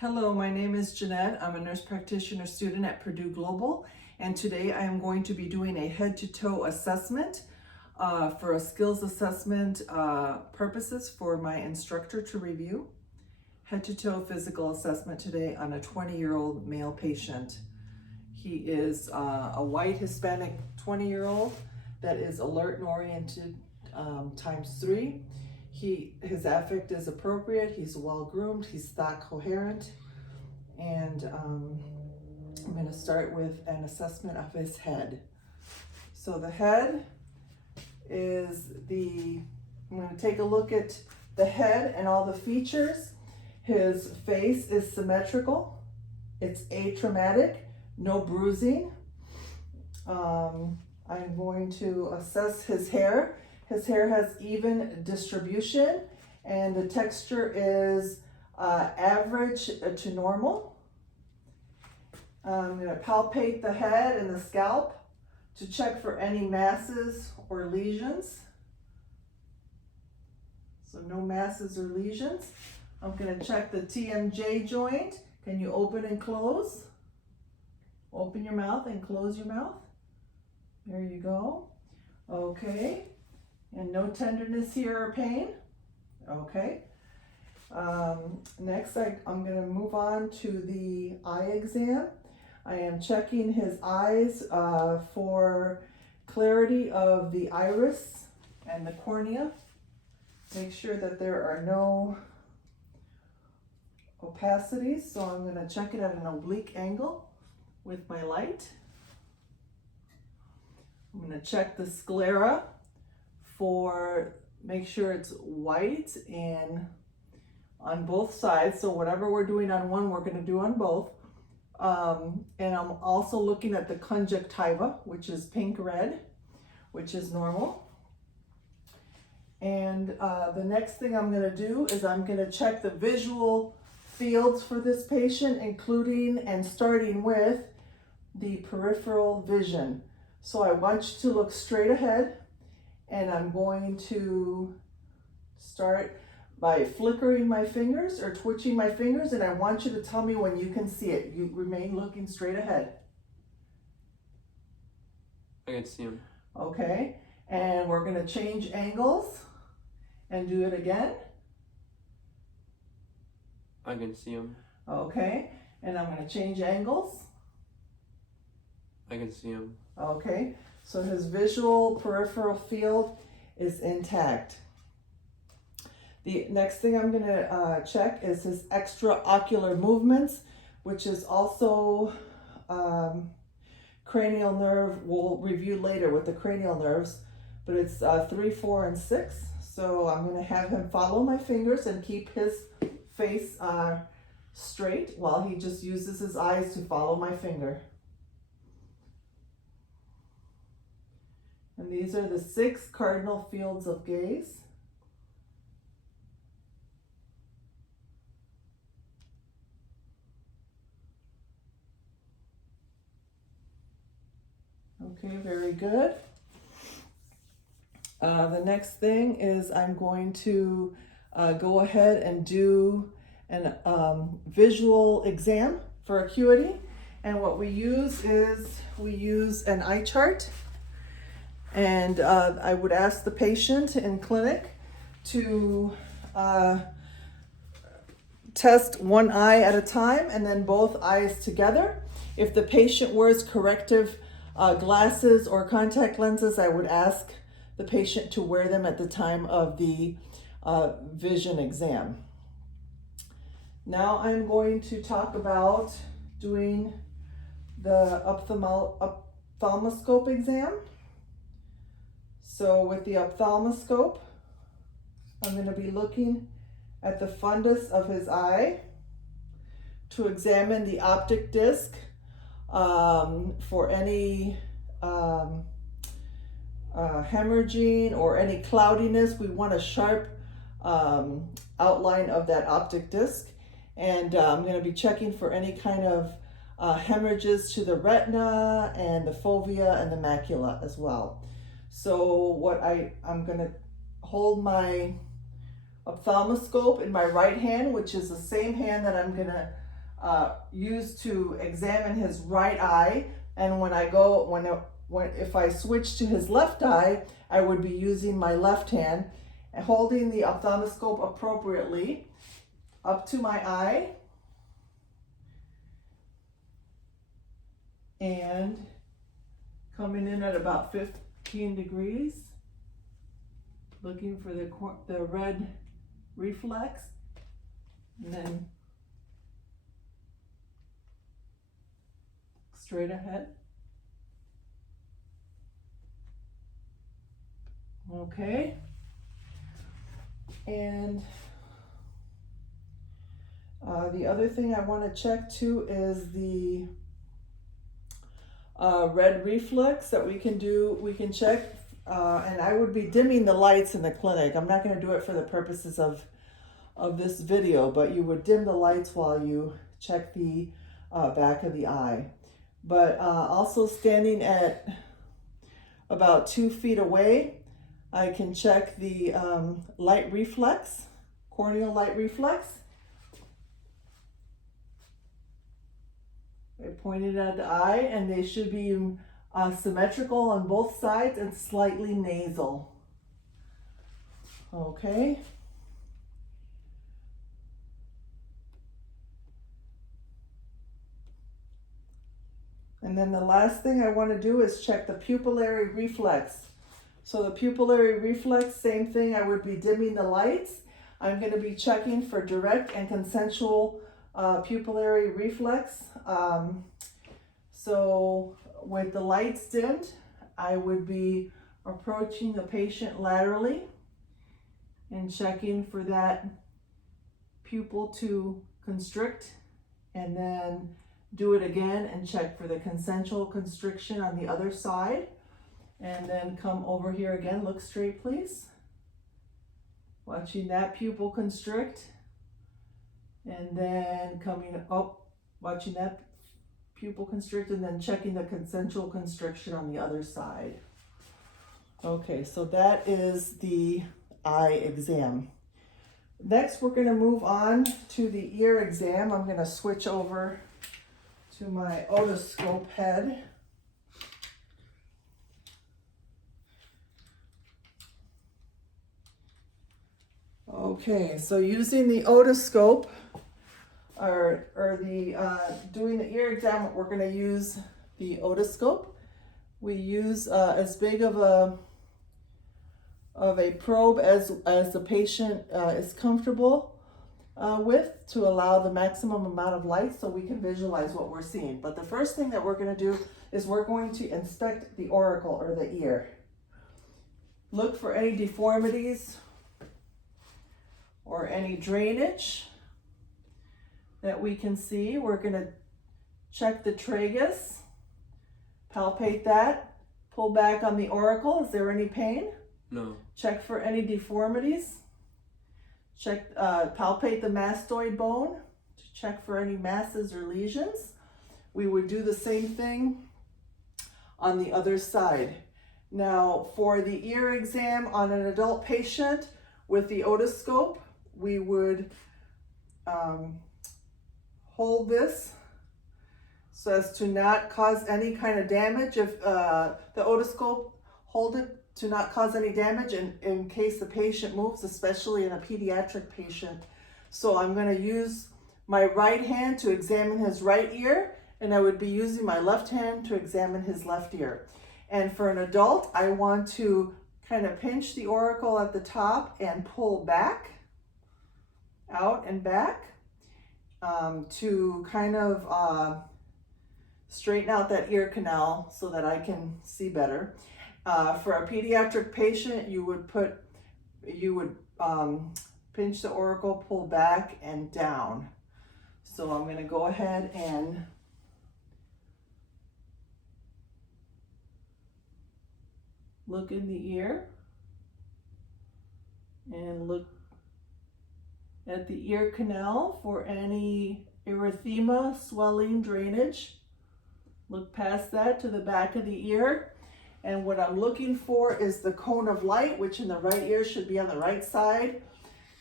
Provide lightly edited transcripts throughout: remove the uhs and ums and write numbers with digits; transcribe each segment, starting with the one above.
Hello, my name is Jeanette. I'm a nurse practitioner student at Purdue Global, and today I am going to be doing a head-to-toe assessment for a skills assessment purposes for my instructor to review. Head-to-toe physical assessment today on a 20-year-old male patient. He is a white Hispanic 20-year-old that is alert and oriented ×3. His affect is appropriate, he's well groomed, he's thought coherent, and I'm going to start with an assessment of his head. So the head is I'm going to take a look at the head and all the features. His face is symmetrical, it's atraumatic, no bruising. I'm going to assess his hair. His hair has even distribution and the texture is average to normal. I'm going to palpate the head and the scalp to check for any masses or lesions. So no masses or lesions. I'm going to check the TMJ joint. Can you open and close? Open your mouth and close your mouth. There you go. Okay. And no tenderness here or pain. Okay. Next, I'm going to move on to the eye exam. I am checking his eyes for clarity of the iris and the cornea. Make sure that there are no opacities. So I'm going to check it at an oblique angle with my light. I'm going to check the sclera for make sure it's white and on both sides. So whatever we're doing on one, we're going to do on both. And I'm also looking at the conjunctiva, which is pink red, which is normal. And the next thing I'm going to do is I'm going to check the visual fields for this patient, including and starting with the peripheral vision. So I want you to look straight ahead. And I'm going to start by flickering my fingers or twitching my fingers, and I want you to tell me when you can see it. You remain looking straight ahead. I can see him. Okay, and we're going to change angles and do it again. I can see him. Okay, and I'm going to change angles. I can see him. Okay, so his visual peripheral field is intact. The next thing I'm going to check is his extraocular movements, which is also cranial nerve. We'll review later with the cranial nerves, but it's 3, 4, and 6. So I'm going to have him follow my fingers and keep his face straight while he just uses his eyes to follow my finger. And these are the 6 cardinal fields of gaze. Okay, very good. The next thing is I'm going to go ahead and do an visual exam for acuity. And what we use is an eye chart. And I would ask the patient in clinic to test one eye at a time and then both eyes together. If the patient wears corrective glasses or contact lenses, I would ask the patient to wear them at the time of the vision exam. Now I'm going to talk about doing the ophthalmoscope exam. So with the ophthalmoscope, I'm going to be looking at the fundus of his eye to examine the optic disc for any hemorrhaging or any cloudiness. We want a sharp outline of that optic disc. And I'm going to be checking for any kind of hemorrhages to the retina and the fovea and the macula as well. So what I'm going to hold my ophthalmoscope in my right hand, which is the same hand that I'm going to use to examine his right eye. And if I switch to his left eye, I would be using my left hand and holding the ophthalmoscope appropriately up to my eye and coming in at about 15 degrees, looking for the red reflex, and then straight ahead. Okay. And the other thing I want to check too is the red reflex that we can check, and I would be dimming the lights in the clinic. I'm not going to do it for the purposes of this video, but you would dim the lights while you check the back of the eye. But also standing at about 2 feet away, I can check the light reflex, corneal light reflex. I pointed at the eye, and they should be symmetrical on both sides and slightly nasal. Okay. And then the last thing I want to do is check the pupillary reflex. So the pupillary reflex, same thing, I would be dimming the lights. I'm going to be checking for direct and consensual pupillary reflex. So with the lights dimmed, I would be approaching the patient laterally and checking for that pupil to constrict, and then do it again and check for the consensual constriction on the other side. And then come over here again, look straight please. Watching that pupil constrict. And then coming up, watching that pupil constrict, and then checking the consensual constriction on the other side. Okay, so that is the eye exam. Next, we're going to move on to the ear exam. I'm going to switch over to my otoscope head. Okay, so using the otoscope, doing the ear exam, we're going to use the otoscope. We use as big of a probe as the patient is comfortable with, to allow the maximum amount of light so we can visualize what we're seeing. But the first thing that we're going to do is we're going to inspect the auricle, or the ear. Look for any deformities or any drainage that we can see. We're going to check the tragus, palpate that, pull back on the auricle. Is there any pain? No. Check for any deformities. Check, palpate the mastoid bone to check for any masses or lesions. We would do the same thing on the other side. Now, for the ear exam on an adult patient with the otoscope, we would hold this so as to not cause any kind of damage. If the otoscope, hold it to not cause any damage in case the patient moves, especially in a pediatric patient. So I'm going to use my right hand to examine his right ear, and I would be using my left hand to examine his left ear. And for an adult, I want to kind of pinch the auricle at the top and pull back, out and back, to kind of straighten out that ear canal so that I can see better. For a pediatric patient, you would pinch the auricle, pull back and down. So I'm going to go ahead and look in the ear and look at the ear canal for any erythema, swelling, drainage. Look past that to the back of the ear. And what I'm looking for is the cone of light, which in the right ear should be on the right side,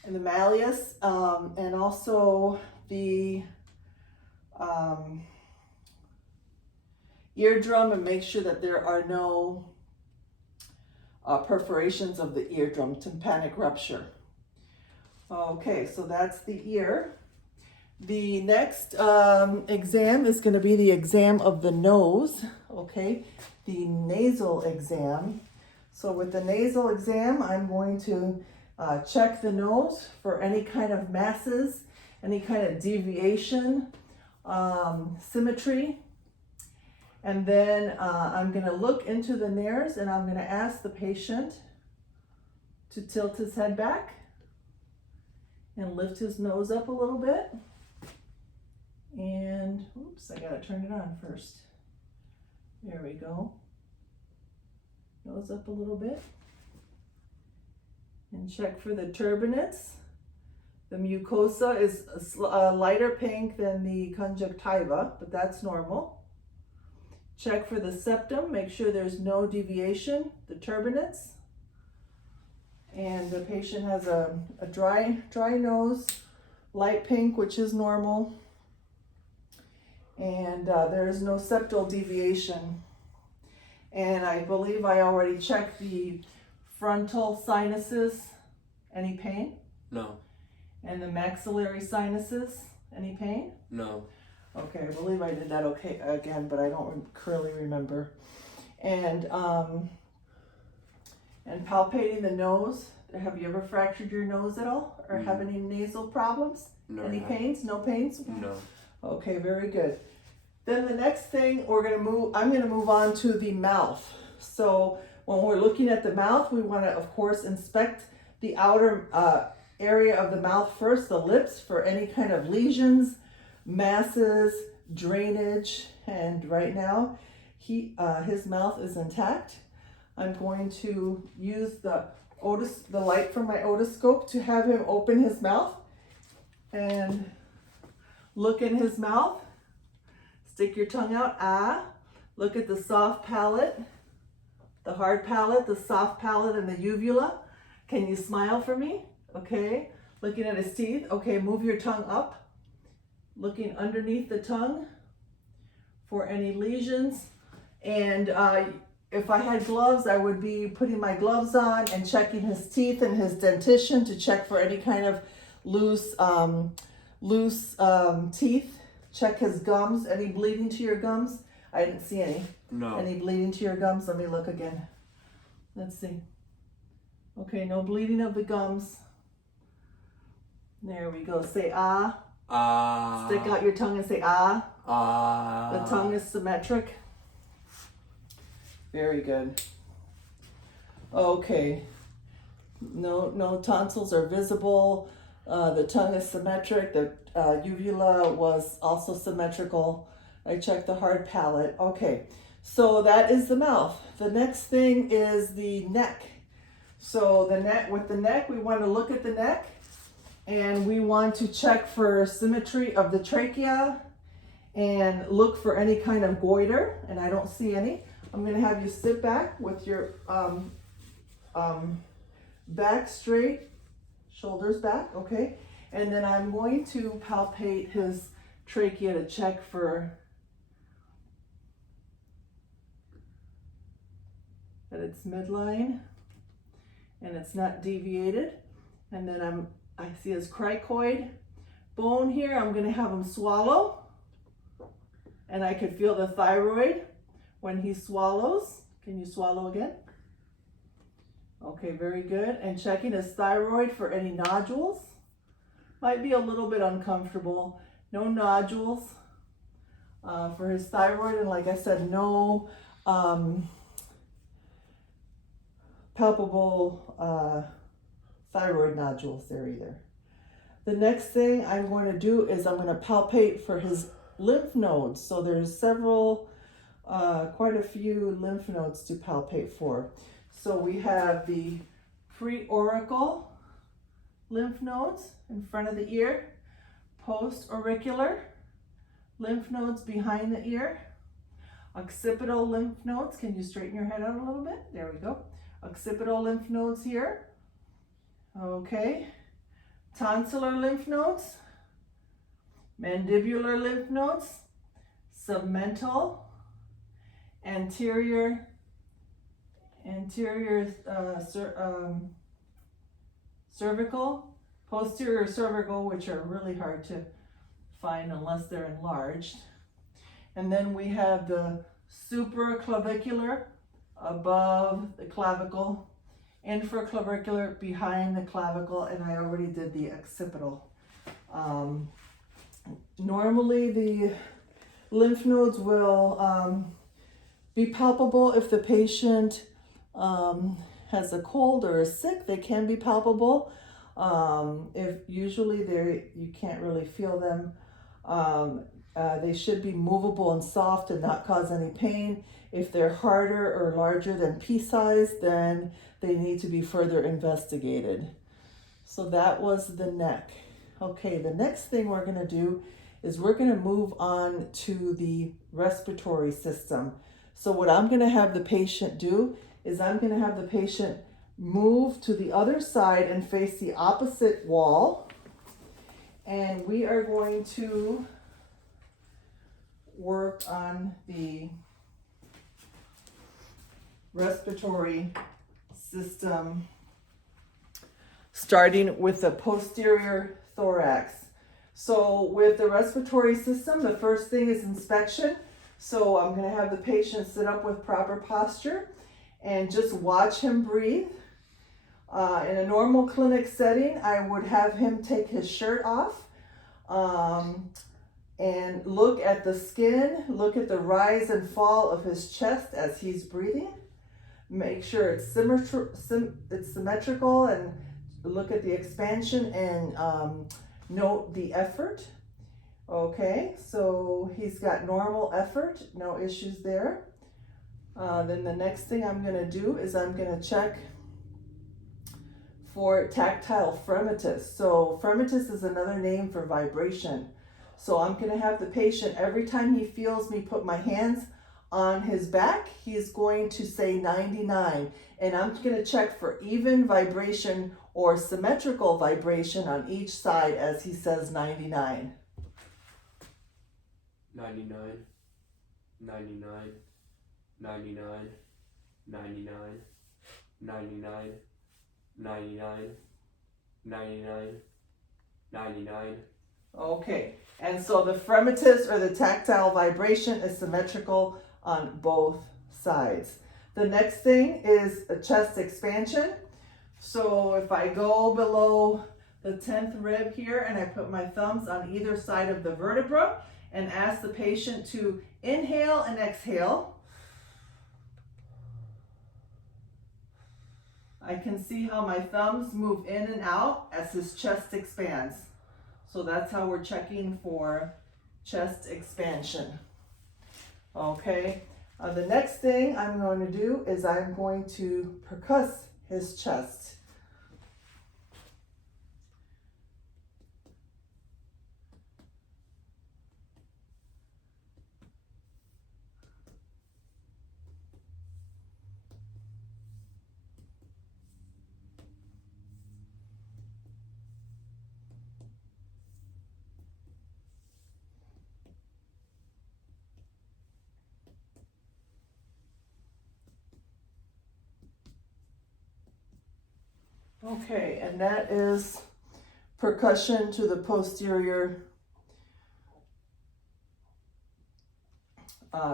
and the malleus, and also the eardrum and make sure that there are no perforations of the eardrum, tympanic rupture. Okay, so that's the ear. The next exam is going to be the exam of the nose, okay, the nasal exam. So with the nasal exam, I'm going to check the nose for any kind of masses, any kind of deviation, symmetry. And then I'm going to look into the nares and I'm going to ask the patient to tilt his head back and lift his nose up a little bit. And, oops, I gotta turn it on first. There we go. Nose up a little bit. And check for the turbinates. The mucosa is a lighter pink than the conjunctiva, but that's normal. Check for the septum, make sure there's no deviation, the turbinates. And the patient has a dry nose, light pink, which is normal. And there is no septal deviation. And I believe I already checked the frontal sinuses. Any pain? No. And the maxillary sinuses? Any pain? No. Okay, I believe I did that okay again, but I don't clearly remember. And palpating the nose. Have you ever fractured your nose at all? Or have any nasal problems? No. Any pains? No pains? No. Okay, very good. Then the next thing I'm gonna move on to the mouth. So when we're looking at the mouth, we wanna, of course, inspect the outer area of the mouth first, the lips, for any kind of lesions, masses, drainage. And right now, his mouth is intact. I'm going to use the light from my otoscope to have him open his mouth and look in his mouth. Stick your tongue out, ah. Look at the soft palate, the hard palate, the soft palate, and the uvula. Can you smile for me? Okay. Looking at his teeth. Okay, move your tongue up. Looking underneath the tongue for any lesions. And if I had gloves, I would be putting my gloves on and checking his teeth and his dentition to check for any kind of loose teeth. Check his gums. Any bleeding to your gums? I didn't see any. No. Any bleeding to your gums? Let me look again. Let's see. Okay, no bleeding of the gums. There we go. Say ah. Ah. Stick out your tongue and say ah. Ah. The tongue is symmetric. Very good. Okay. No tonsils are visible. The tongue is symmetric. The uvula was also symmetrical. I checked the hard palate. Okay, so that is the mouth. The next thing is the neck. So with the neck, we want to look at the neck and we want to check for symmetry of the trachea and look for any kind of goiter, and I don't see any. I'm going to have you sit back with your back straight, shoulders back, okay? And then I'm going to palpate his trachea to check for that it's midline and it's not deviated. And then I see his cricoid bone here. I'm going to have him swallow, and I could feel the thyroid when he swallows. Can you swallow again? Okay, very good. And checking his thyroid for any nodules. Might be a little bit uncomfortable. No nodules for his thyroid, and like I said, no palpable thyroid nodules there either. The next thing I'm going to do is I'm going to palpate for his lymph nodes. So there's quite a few lymph nodes to palpate for. So we have the preauricular lymph nodes in front of the ear, post-auricular lymph nodes behind the ear, occipital lymph nodes. Can you straighten your head out a little bit? There we go. Occipital lymph nodes here. Okay. Tonsillar lymph nodes mandibular lymph nodes, submental, anterior cervical, posterior cervical, which are really hard to find unless they're enlarged. And then we have the supraclavicular above the clavicle, infraclavicular behind the clavicle, and I already did the occipital. Normally the lymph nodes will be palpable if the patient has a cold or is sick. They can be palpable. If usually you can't really feel them. They should be movable and soft and not cause any pain. If they're harder or larger than pea size, then they need to be further investigated. So that was the neck. Okay, the next thing we're going to do is we're going to move on to the respiratory system. So what I'm going to have the patient do is I'm going to have the patient move to the other side and face the opposite wall. And we are going to work on the respiratory system, starting with the posterior thorax. So with the respiratory system, the first thing is inspection. So I'm going to have the patient sit up with proper posture and just watch him breathe. In a normal clinic setting, I would have him take his shirt off and look at the skin, look at the rise and fall of his chest as he's breathing. Make sure it's symmetrical, and look at the expansion and note the effort. Okay, so he's got normal effort, no issues there. Then the next thing I'm going to do is I'm going to check for tactile fremitus. So fremitus is another name for vibration. So I'm going to have the patient, every time he feels me put my hands on his back, he's going to say 99. And I'm going to check for even vibration or symmetrical vibration on each side as he says 99. 99, 99, 99, 99, 99, 99, 99, 99. Okay, and so the fremitus or the tactile vibration is symmetrical on both sides. The next thing is a chest expansion. So if I go below the 10th rib here and I put my thumbs on either side of the vertebra and ask the patient to inhale and exhale, I can see how my thumbs move in and out as his chest expands. So that's how we're checking for chest expansion. Okay, the next thing I'm going to do is I'm going to percuss his chest. Okay, and that is percussion to the posterior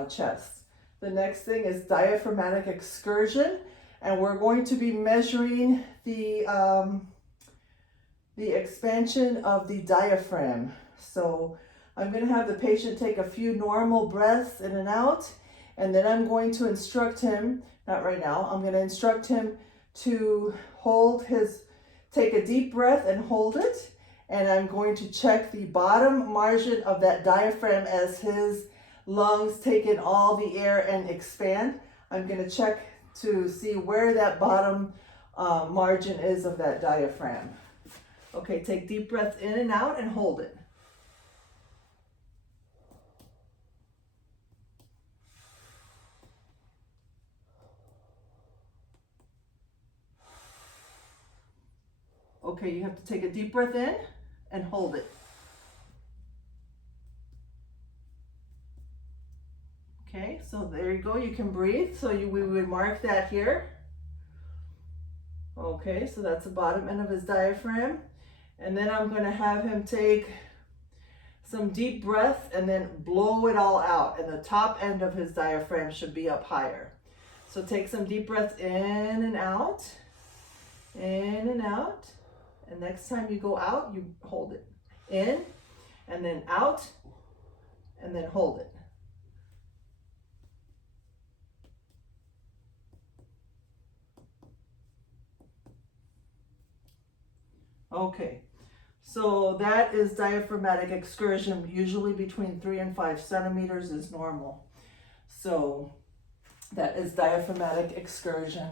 chest. The next thing is diaphragmatic excursion, and we're going to be measuring the expansion of the diaphragm. So I'm going to have the patient take a few normal breaths in and out, and then I'm going to instruct him, not right now, I'm going to instruct him to take a deep breath and hold it, and I'm going to check the bottom margin of that diaphragm as his lungs take in all the air and expand. I'm going to check to see where that bottom margin is of that diaphragm. Okay, take deep breaths in and out and hold it. Okay, you have to take a deep breath in and hold it. so there you go, you can breathe. So we would mark that here. Okay, so that's the bottom end of his diaphragm. And then I'm going to have him take some deep breaths and then blow it all out. And the top end of his diaphragm should be up higher. So take some deep breaths in and out, in and out. And next time you go out, you hold it in and then out and then hold it. Okay, so that is diaphragmatic excursion. Usually between 3 and 5 centimeters is normal. So that is diaphragmatic excursion.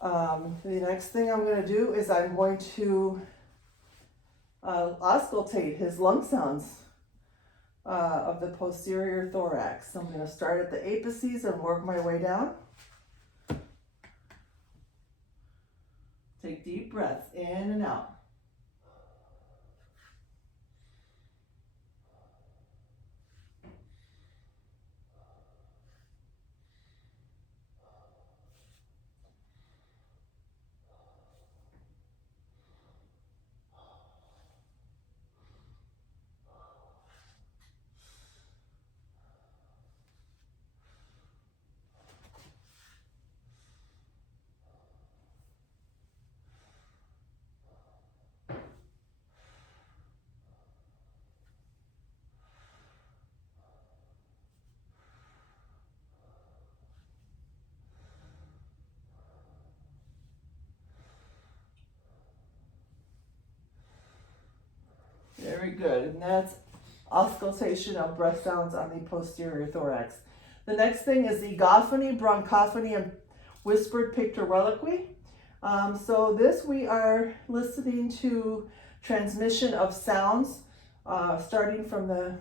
The next thing I'm going to do is I'm going to auscultate his lung sounds of the posterior thorax. So I'm going to start at the apices and work my way down. Take deep breaths in and out. Very good, and that's auscultation of breath sounds on the posterior thorax. The next thing is egophony, bronchophony, and whispered pictoriloquy. So this we are listening to transmission of sounds starting from the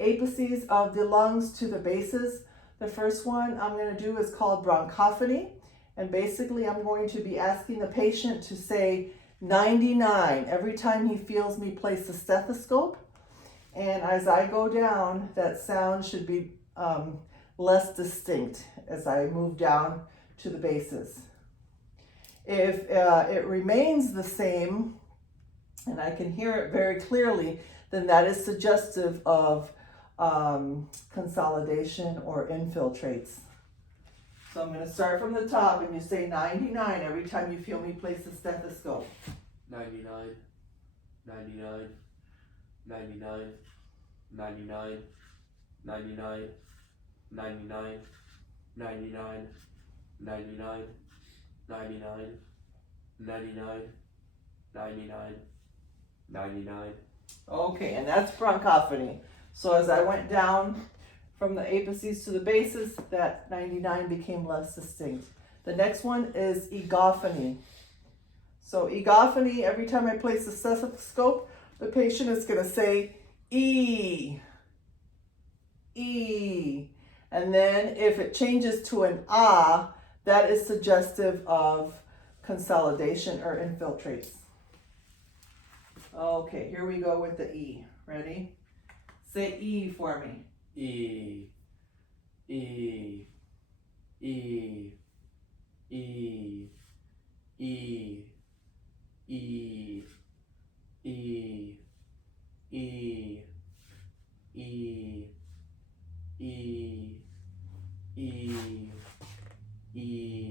apices of the lungs to the bases. The first one I'm going to do is called bronchophony, and basically I'm going to be asking the patient to say 99 every time he feels me place the stethoscope. And as I go down, that sound should be less distinct as I move down to the bases. If it remains the same, and I can hear it very clearly, then that is suggestive of consolidation or infiltrates. So I'm going to start from the top, and you say 99 every time you feel me place the stethoscope. 99, 99, 99, 99, 99, 99, 99, 99, 99, 99, 99, 99. Okay, and that's bronchophony. So as I went down from the apices to the bases, that 99 became less distinct. The next one is egophony. So egophony, every time I place the stethoscope, the patient is going to say E, E. And then if it changes to an ah, that is suggestive of consolidation or infiltrates. Okay, here we go with the E. Ready? Say E for me. E, E, E, E, E, E, E, E, E, E, E, E,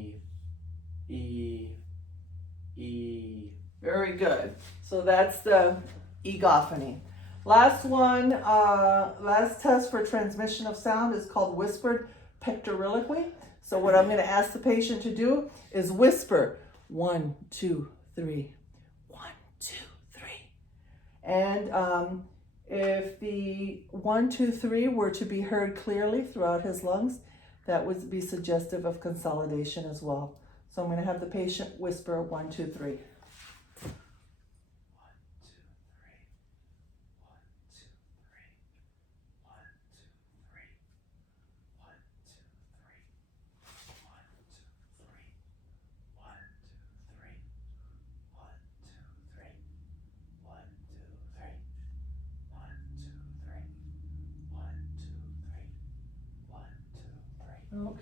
E, E. Very good. So that's the egophony. Last one, last test for transmission of sound is called whispered pictoriloquy. So what I'm going to ask the patient to do is whisper 1, 2, 3, 1, 2, 3. And if the 1, 2, 3 were to be heard clearly throughout his lungs, that would be suggestive of consolidation as well. So I'm going to have the patient whisper 1, 2, 3.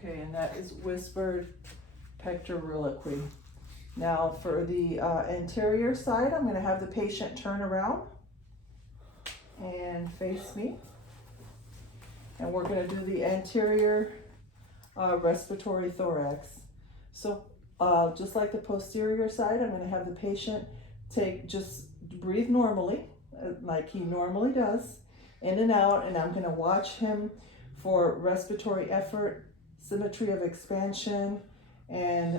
Okay, and that is whispered pectoriliquy. Now for the anterior side, I'm going to have the patient turn around and face me. And we're going to do the anterior respiratory thorax. So just like the posterior side, I'm going to have the patient just breathe normally, like he normally does, in and out, and I'm going to watch him for respiratory effort, symmetry of expansion, and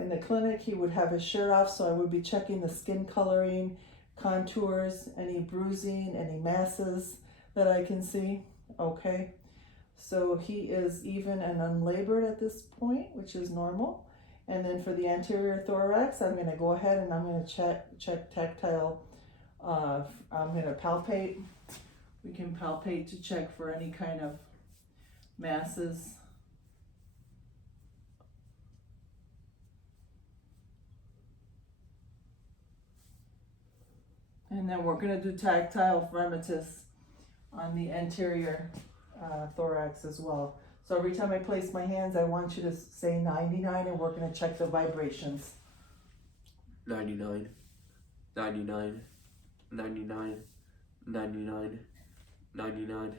in the clinic he would have his shirt off, so I would be checking the skin coloring, contours, any bruising, any masses that I can see. Okay, so he is even and unlabored at this point, which is normal. And then for the anterior thorax, I'm going to go ahead and I'm going to check tactile. I'm going to palpate. We can palpate to check for any kind of masses. And then we're going to do tactile phragmitis on the anterior thorax as well. So every time I place my hands, I want you to say 99, and we're going to check the vibrations. 99, 99, 99, 99, 99,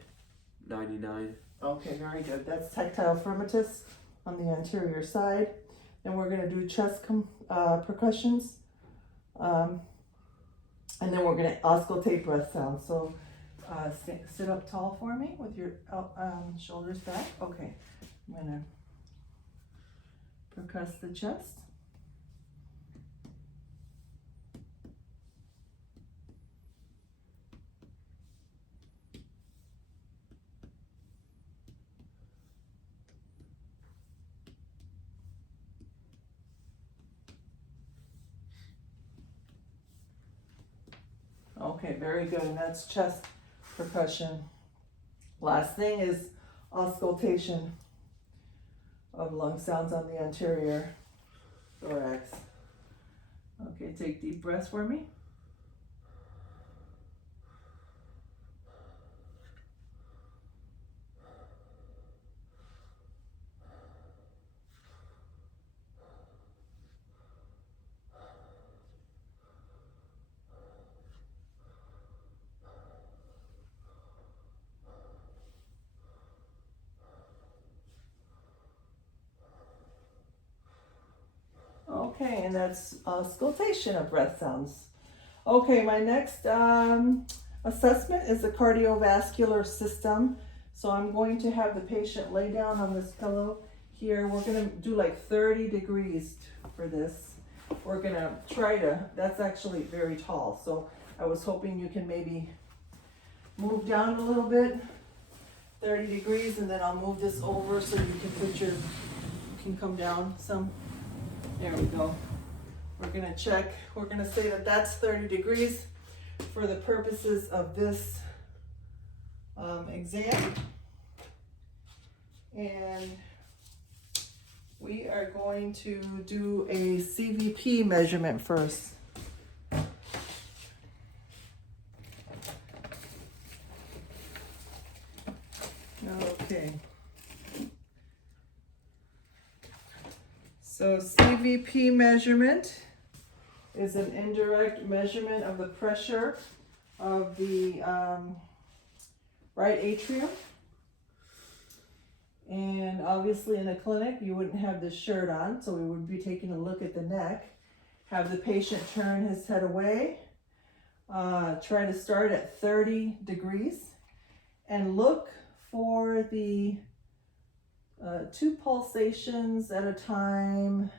99. Okay, very good. That's tactile phragmitis on the anterior side. Then we're going to do chest percussions. And then we're going to auscultate breath sounds. So sit up tall for me with your shoulders back. Okay, I'm going to percuss the chest. Okay, very good. And that's chest percussion. Last thing is auscultation of lung sounds on the anterior thorax. Okay, take deep breaths for me. Okay, and that's auscultation of breath sounds. Okay, my next assessment is the cardiovascular system. So I'm going to have the patient lay down on this pillow here. We're going to do like 30 degrees for this. We're going to try to, that's actually very tall. So I was hoping you can maybe move down a little bit, 30 degrees, and then I'll move this over so you can can come down some. There we go. We're going to check. We're going to say that that's 30 degrees for the purposes of this exam. And we are going to do a CVP measurement first. Okay. So CVP measurement is an indirect measurement of the pressure of the right atrium. And obviously in the clinic, you wouldn't have this shirt on, so we would be taking a look at the neck. Have the patient turn his head away. Try to start at 30 degrees and look for the 2 pulsations at a time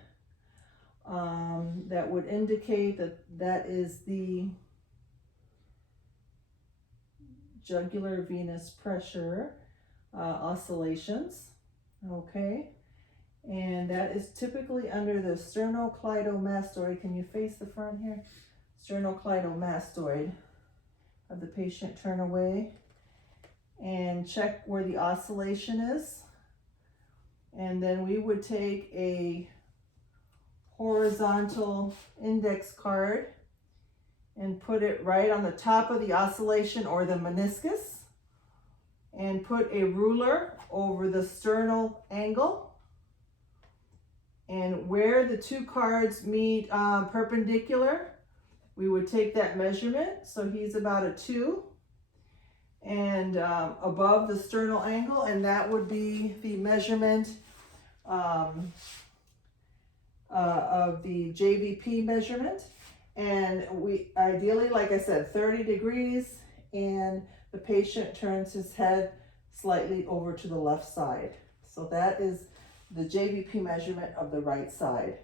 that would indicate that is the jugular venous pressure oscillations. Okay, and that is typically under the sternocleidomastoid. Can you face the front here? Sternocleidomastoid. Have the patient turn away and check where the oscillation is. And then we would take a horizontal index card and put it right on the top of the oscillation or the meniscus. and put a ruler over the sternal angle. And where the two cards meet perpendicular, we would take that measurement. So he's about a 2 and above the sternal angle, and that would be the measurement of the JVP measurement. And we ideally, like I said, 30 degrees, and the patient turns his head slightly over to the left side. So that is the JVP measurement of the right side.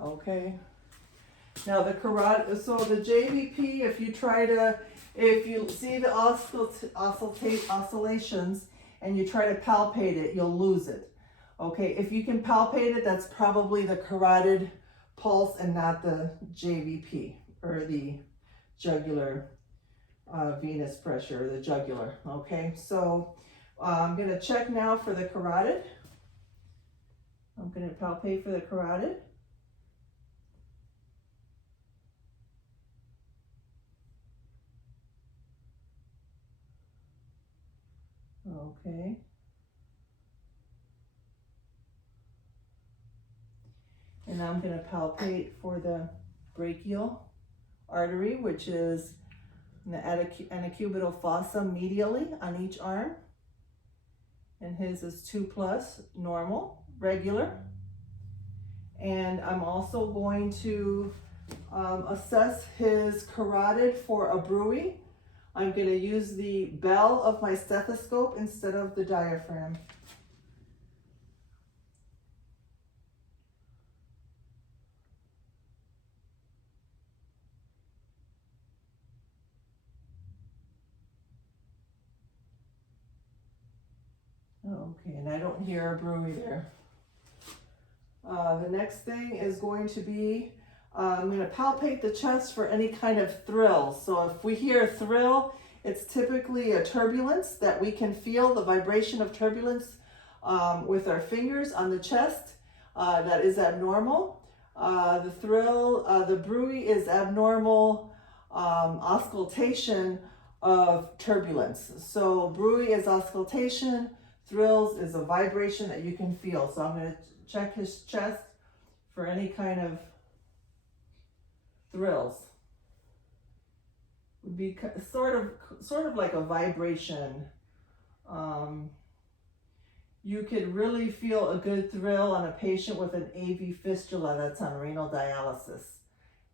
Okay. Now the carotid, so the JVP, if you see the oscillations and you try to palpate it, you'll lose it. Okay, if you can palpate it, that's probably the carotid pulse and not the JVP, or the jugular venous pressure, the jugular. Okay, so I'm going to check now for the carotid. I'm going to palpate for the carotid. Okay. And I'm going to palpate for the brachial artery, which is in the antecubital fossa medially on each arm. And his is 2+, normal, regular. And I'm also going to assess his carotid for a bruit. I'm going to use the bell of my stethoscope instead of the diaphragm. Okay, and I don't hear a bruit there. The next thing is going to be, I'm going to palpate the chest for any kind of thrill. So if we hear a thrill, it's typically a turbulence that we can feel, the vibration of turbulence with our fingers on the chest. That is abnormal. The thrill, the bruit is abnormal auscultation of turbulence. So bruit is auscultation, thrills is a vibration that you can feel. So I'm going to check his chest for any kind of thrills. Would be sort of like a vibration. You could really feel a good thrill on a patient with an AV fistula that's on renal dialysis,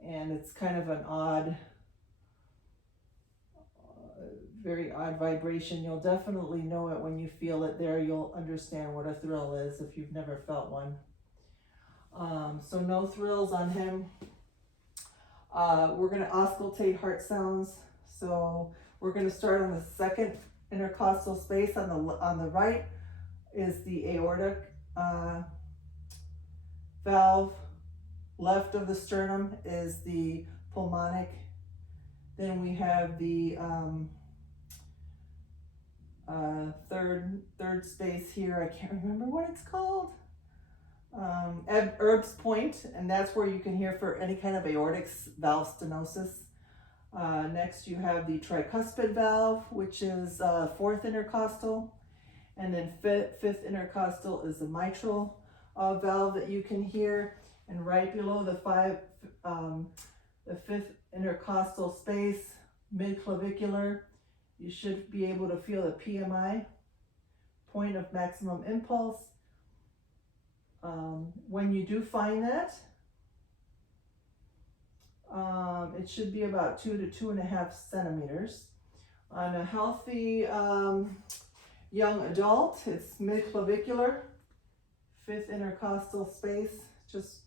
and it's kind of an odd, very odd vibration. You'll definitely know it when you feel it there. You'll understand what a thrill is if you've never felt one. So no thrills on him. We're going to auscultate heart sounds. So we're going to start on the second intercostal space. On the right is the aortic valve. Left of the sternum is the pulmonic. Then we have the third space here. I can't remember what it's called. Erb's point, and that's where you can hear for any kind of aortic valve stenosis. Next you have the tricuspid valve, which is fourth intercostal, and then fifth intercostal is the mitral valve that you can hear, and right below the fifth intercostal space, mid-clavicular, you should be able to feel the PMI, point of maximum impulse. When you do find that, it should be about 2 to 2.5 centimeters. On a healthy young adult, it's mid-clavicular, fifth intercostal space, just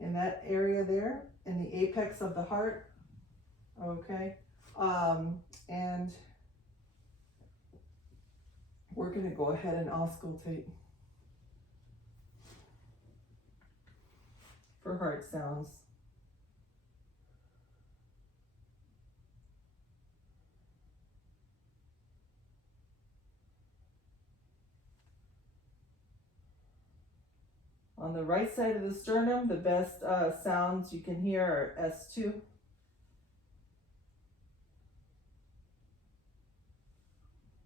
in that area there, in the apex of the heart. Okay, and we're going to go ahead and auscultate for heart sounds. On the right side of the sternum, the best sounds you can hear are S2.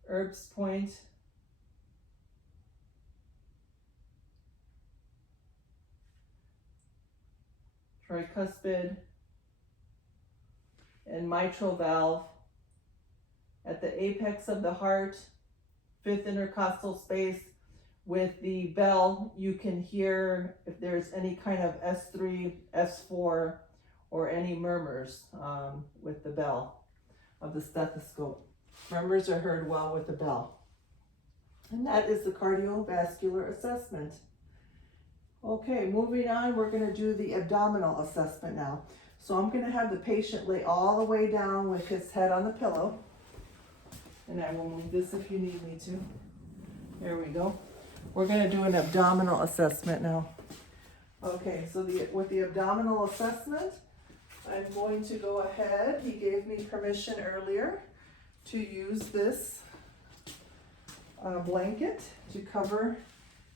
Erb's point, tricuspid, and mitral valve. At the apex of the heart, fifth intercostal space. With the bell, you can hear if there's any kind of S3, S4, or any murmurs with the bell of the stethoscope. Murmurs are heard well with the bell. And that is the cardiovascular assessment. Okay, moving on, we're going to do the abdominal assessment now. So I'm going to have the patient lay all the way down with his head on the pillow. And I will move this if you need me to. There we go. We're going to do an abdominal assessment now. Okay, so with the abdominal assessment, I'm going to go ahead. He gave me permission earlier to use this blanket to cover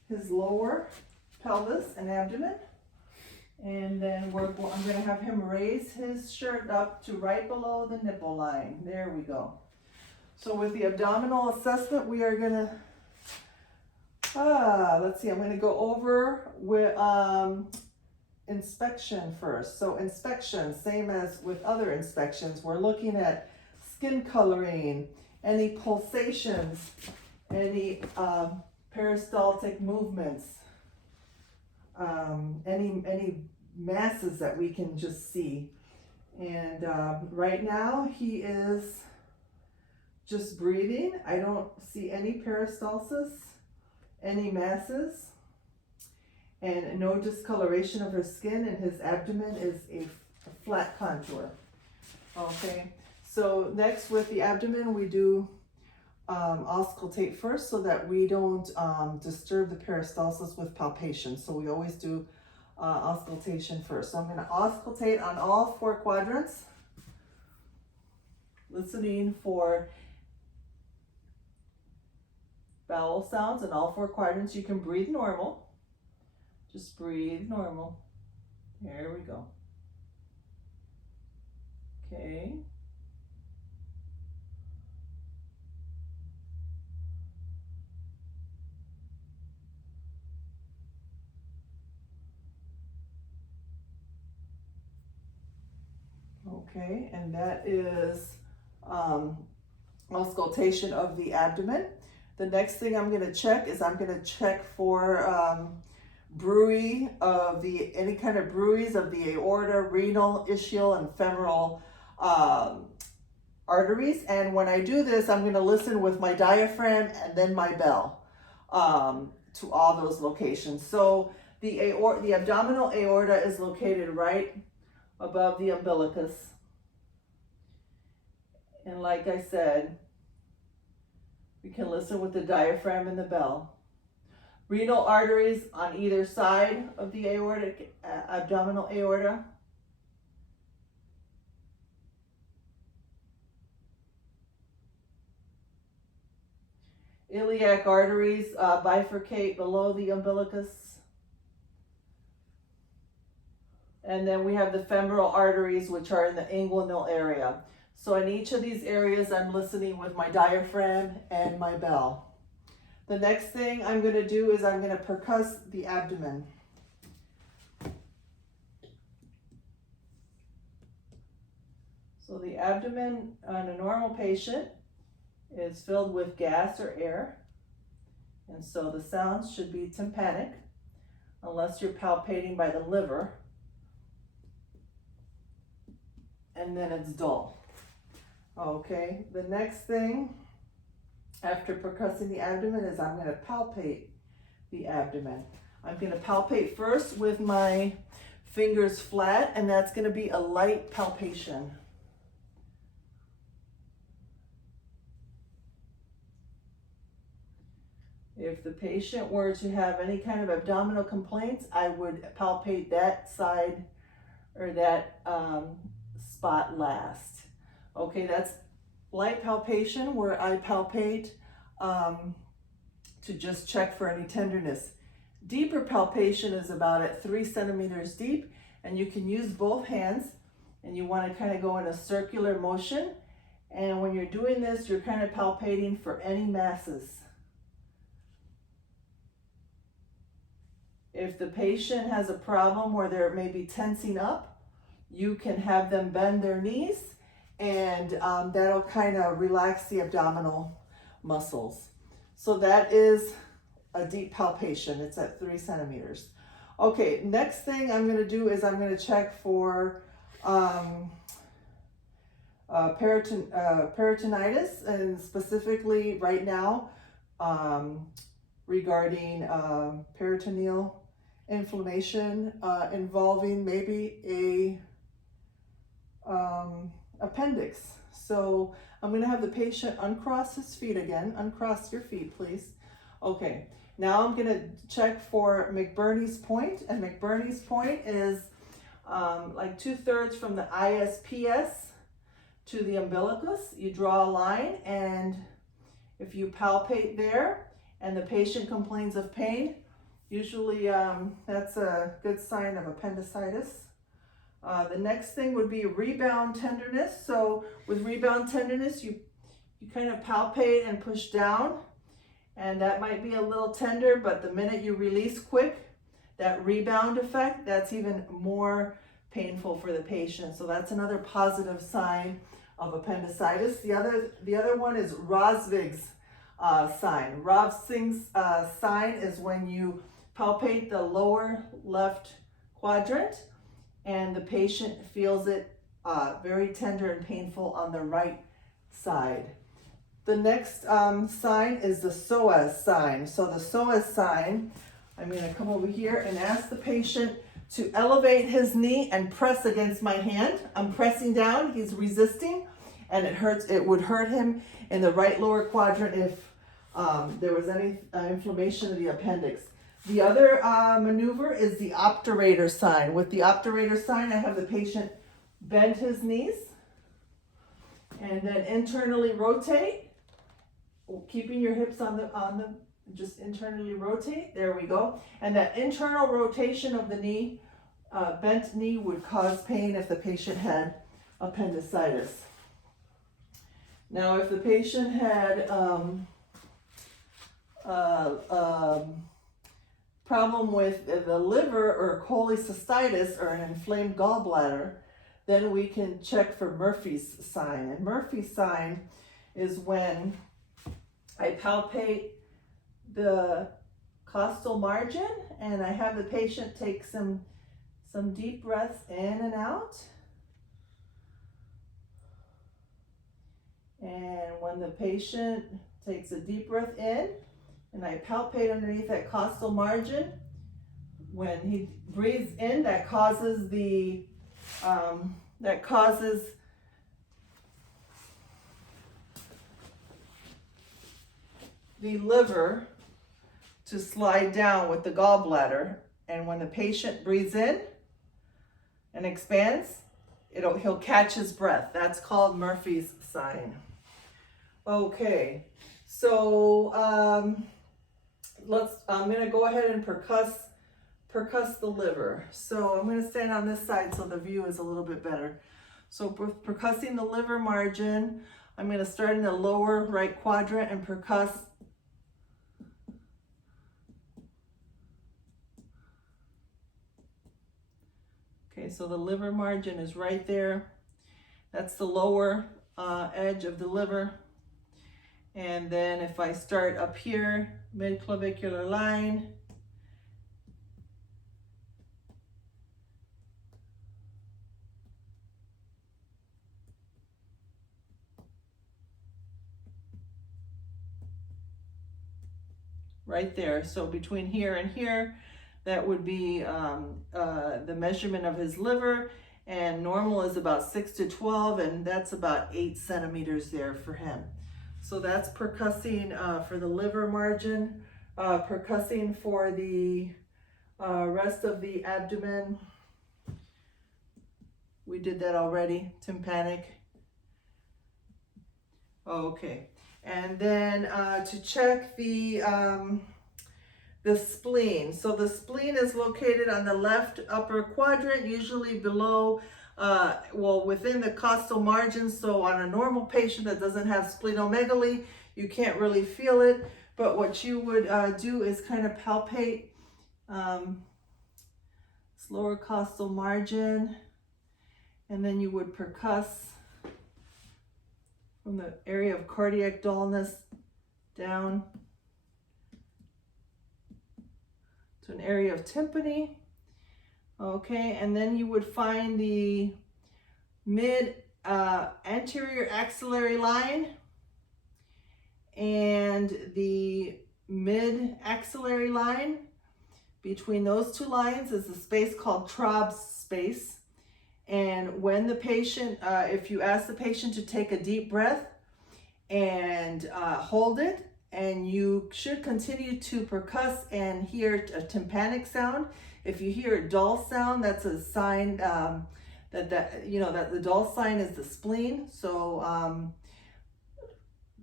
his lower pelvis and abdomen. And then I'm going to have him raise his shirt up to right below the nipple line. There we go. So with the abdominal assessment, we are going to let's see, I'm going to go over with inspection first. So inspection, same as with other inspections, we're looking at skin coloring, any pulsations, any peristaltic movements, any masses that we can just see. And right now he is just breathing. I don't see any peristalsis, any masses, and no discoloration of her skin, and his abdomen is a flat contour. Okay, so next with the abdomen, we do auscultate first so that we don't disturb the peristalsis with palpation. So we always do auscultation first. So I'm going to auscultate on all 4 quadrants, listening for bowel sounds in all 4 quadrants. You can breathe normal. Just breathe normal. There we go. Okay. Okay, and that is auscultation of the abdomen. The next thing I'm going to check is I'm going to check for bruit of any kind of bruits of the aorta, renal, ischial, and femoral arteries. And when I do this, I'm going to listen with my diaphragm and then my bell to all those locations. So the abdominal aorta is located right above the umbilicus. And like I said, we can listen with the diaphragm and the bell. Renal arteries on either side of the aortic, abdominal aorta. Iliac arteries bifurcate below the umbilicus. And then we have the femoral arteries, which are in the inguinal area. So in each of these areas, I'm listening with my diaphragm and my bell. The next thing I'm going to do is I'm going to percuss the abdomen. So the abdomen on a normal patient is filled with gas or air. And so the sounds should be tympanic, unless you're palpating by the liver. And then it's dull. Okay, the next thing after percussing the abdomen is I'm going to palpate the abdomen. I'm going to palpate first with my fingers flat, and that's going to be a light palpation. If the patient were to have any kind of abdominal complaints, I would palpate that side or that spot last. Okay, that's light palpation where I palpate to just check for any tenderness. Deeper palpation is about at 3 centimeters deep, and you can use both hands, and you want to kind of go in a circular motion And when you're doing this, you're kind of palpating for any masses. If the patient has a problem where they're maybe tensing up, you can have them bend their knees, and that'll kind of relax the abdominal muscles. So that is a deep palpation. It's at 3 centimeters. Okay, next thing I'm going to do is I'm going to check for peritonitis, and specifically right now regarding peritoneal inflammation involving maybe a appendix. So I'm going to have the patient uncross his feet again. Uncross your feet, please. Okay, now I'm going to check for McBurney's point, and McBurney's point is like 2/3 from the ISPS to the umbilicus. You draw a line, and if you palpate there and the patient complains of pain, usually that's a good sign of appendicitis. The next thing would be rebound tenderness. So with rebound tenderness, you kind of palpate and push down, and that might be a little tender, but the minute you release quick, that rebound effect, that's even more painful for the patient. So that's another positive sign of appendicitis. The other one is Rosvig's sign. Rosvig's sign is when you palpate the lower left quadrant and the patient feels it very tender and painful on the right side. The next sign is the psoas sign. So the psoas sign, I'm going to come over here and ask the patient to elevate his knee and press against my hand. I'm pressing down, he's resisting, and it hurts. It would hurt him in the right lower quadrant if there was any inflammation of the appendix. The other maneuver is the obturator sign. With the obturator sign, I have the patient bend his knees and then internally rotate, keeping your hips on the just internally rotate. There we go. And that internal rotation of the knee, bent knee, would cause pain if the patient had appendicitis. Now, if the patient had problem with the liver or cholecystitis or an inflamed gallbladder, then we can check for Murphy's sign. And Murphy's sign is when I palpate the costal margin and I have the patient take some deep breaths in and out. And when the patient takes a deep breath in and I palpate underneath that costal margin, when he breathes in, that causes the liver to slide down with the gallbladder. And when the patient breathes in and expands, he'll catch his breath. That's called Murphy's sign. Okay, so I'm gonna go ahead and percuss the liver. So I'm gonna stand on this side so the view is a little bit better. So percussing the liver margin, I'm gonna start in the lower right quadrant and percuss. Okay, so the liver margin is right there. That's the lower edge of the liver. And then if I start up here, mid-clavicular line, right there. So between here and here, that would be the measurement of his liver, and normal is about 6 to 12, and that's about 8 centimeters there for him. So that's percussing for the liver margin, percussing for the rest of the abdomen. We did that already, tympanic. Okay, and then to check the spleen. So the spleen is located on the left upper quadrant, usually below well, within the costal margins. So on a normal patient that doesn't have splenomegaly, you can't really feel it. But what you would do is kind of palpate this lower costal margin, and then you would percuss from the area of cardiac dullness down to an area of tympani. Okay, and then you would find the mid anterior axillary line and the mid axillary line. Between those two lines is a space called Traub's space. And when the patient, if you ask the patient to take a deep breath and hold it, and you should continue to percuss and hear a tympanic sound. If you hear a dull sound, that's a sign that the dull sign is the spleen. So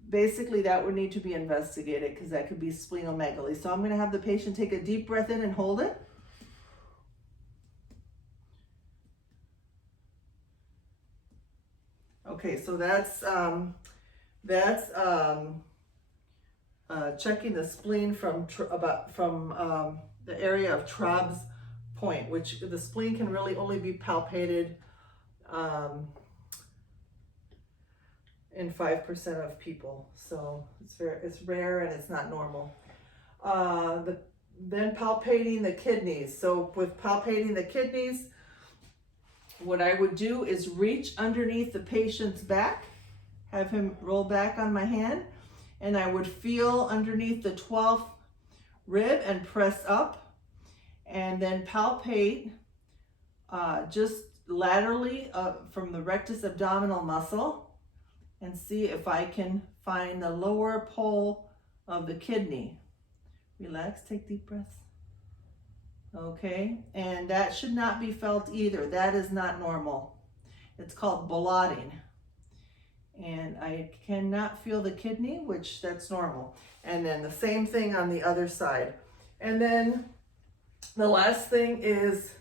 basically that would need to be investigated because that could be splenomegaly. So I'm going to have the patient take a deep breath in and hold it. Okay, so that's checking the spleen from the area of Traub's point, which the spleen can really only be palpated in 5% of people. So it's rare and it's not normal. Then palpating the kidneys. So with palpating the kidneys, what I would do is reach underneath the patient's back, have him roll back on my hand, and I would feel underneath the 12th rib and press up, and then palpate just laterally from the rectus abdominal muscle and see if I can find the lower pole of the kidney. Relax, take deep breaths. Okay, and that should not be felt either. That is not normal. It's called blotting. And I cannot feel the kidney, which that's normal. And then the same thing on the other side. And then the last thing is,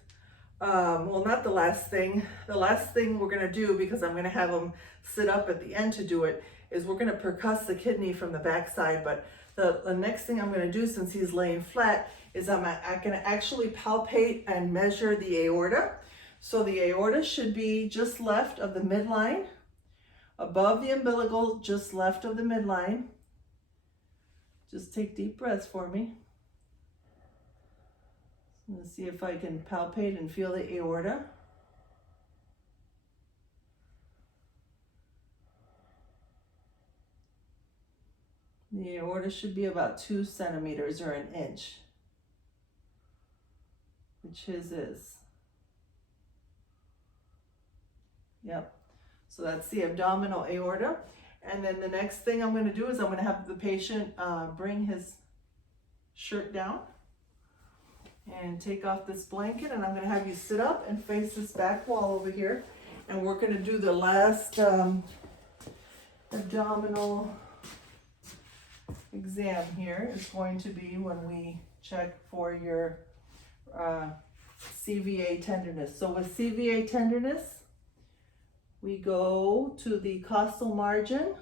well, not the last thing. The last thing we're going to do, because I'm going to have them sit up at the end to do it, is we're going to percuss the kidney from the backside. But the next thing I'm going to do, since he's laying flat, is I'm going to actually palpate and measure the aorta. So the aorta should be just left of the midline, above the umbilical, just left of the midline. Just take deep breaths for me. Let's see if I can palpate and feel the aorta. The aorta should be about 2 centimeters or an inch, which his is. Yep. So that's the abdominal aorta. And then the next thing I'm going to do is I'm going to have the patient bring his shirt down and take off this blanket, and I'm going to have you sit up and face this back wall over here, and we're going to do the last abdominal exam here. Is going to be when we check for your CVA tenderness. So with CVA tenderness, we go to the costal margin,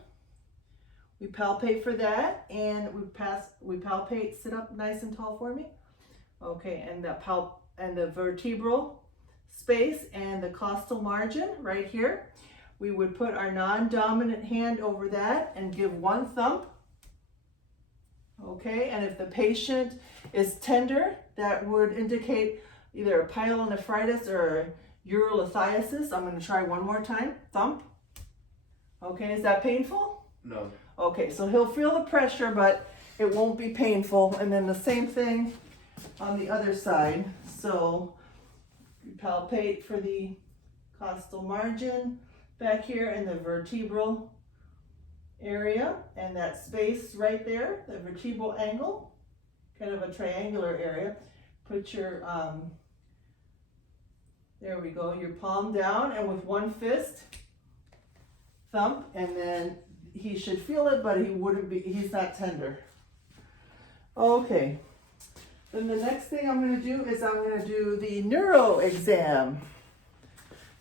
we palpate for that, and we palpate, sit up nice and tall for me. Okay, and the vertebral space and the costal margin right here. We would put our non-dominant hand over that and give one thump. Okay, and if the patient is tender, that would indicate either a pyelonephritis or urolithiasis. I'm going to try one more time. Thump. Okay, is that painful? No. Okay, so he'll feel the pressure, but it won't be painful. And then the same thing on the other side. So you palpate for the costal margin back here in the vertebral area, and that space right there, the vertebral angle, kind of a triangular area. Put your there we go, your palm down, and with one fist thump, and then he should feel it, but he's not tender. Okay, then the next thing I'm going to do is I'm going to do the neuro exam.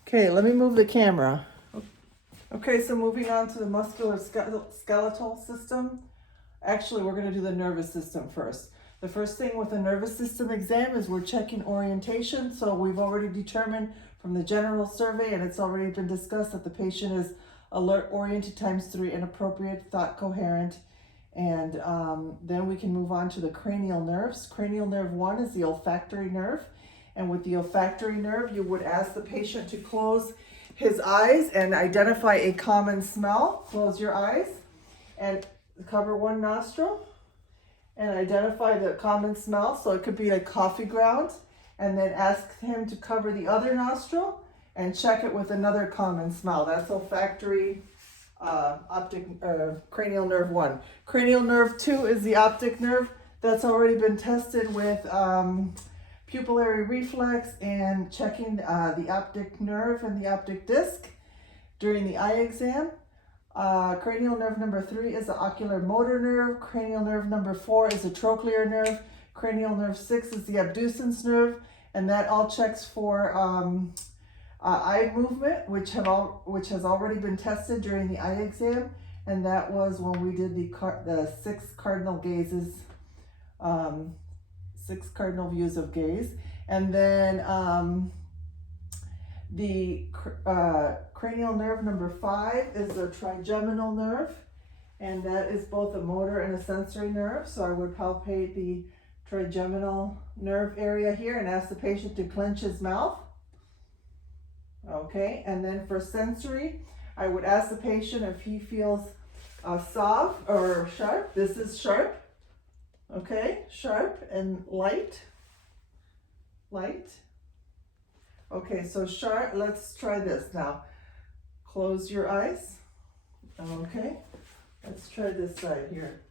Okay, let me move the camera. Okay, so moving on to the musculoskeletal system. Actually, we're going to do the nervous system first. The first thing with the nervous system exam is we're checking orientation. So we've already determined from the general survey, and it's already been discussed, that the patient is alert oriented ×3, inappropriate, thought coherent. And then we can move on to the cranial nerves. Cranial nerve 1 is the olfactory nerve. And with the olfactory nerve, you would ask the patient to close his eyes and identify a common smell. Close your eyes and cover one nostril and identify the common smell. So it could be a coffee ground, and then ask him to cover the other nostril and check it with another common smell. That's olfactory cranial nerve 1. Cranial nerve 2 is the optic nerve. That's already been tested with pupillary reflex and checking the optic nerve and the optic disc during the eye exam. Cranial nerve number 3 is the ocular motor nerve. Cranial nerve number 4 is the trochlear nerve. Cranial nerve 6 is the abducens nerve, and that all checks for eye movement, which has already been tested during the eye exam, and that was when we did the 6 cardinal gazes, 6 cardinal views of gaze. And then the cranial nerve number 5 is the trigeminal nerve, and that is both a motor and a sensory nerve. So I would palpate the trigeminal nerve area here and ask the patient to clench his mouth. Okay, and then for sensory, I would ask the patient if he feels soft or sharp. This is sharp. Okay, sharp and light. Light. Okay, so sharp. Let's try this now. Close your eyes. Okay, let's try this side here.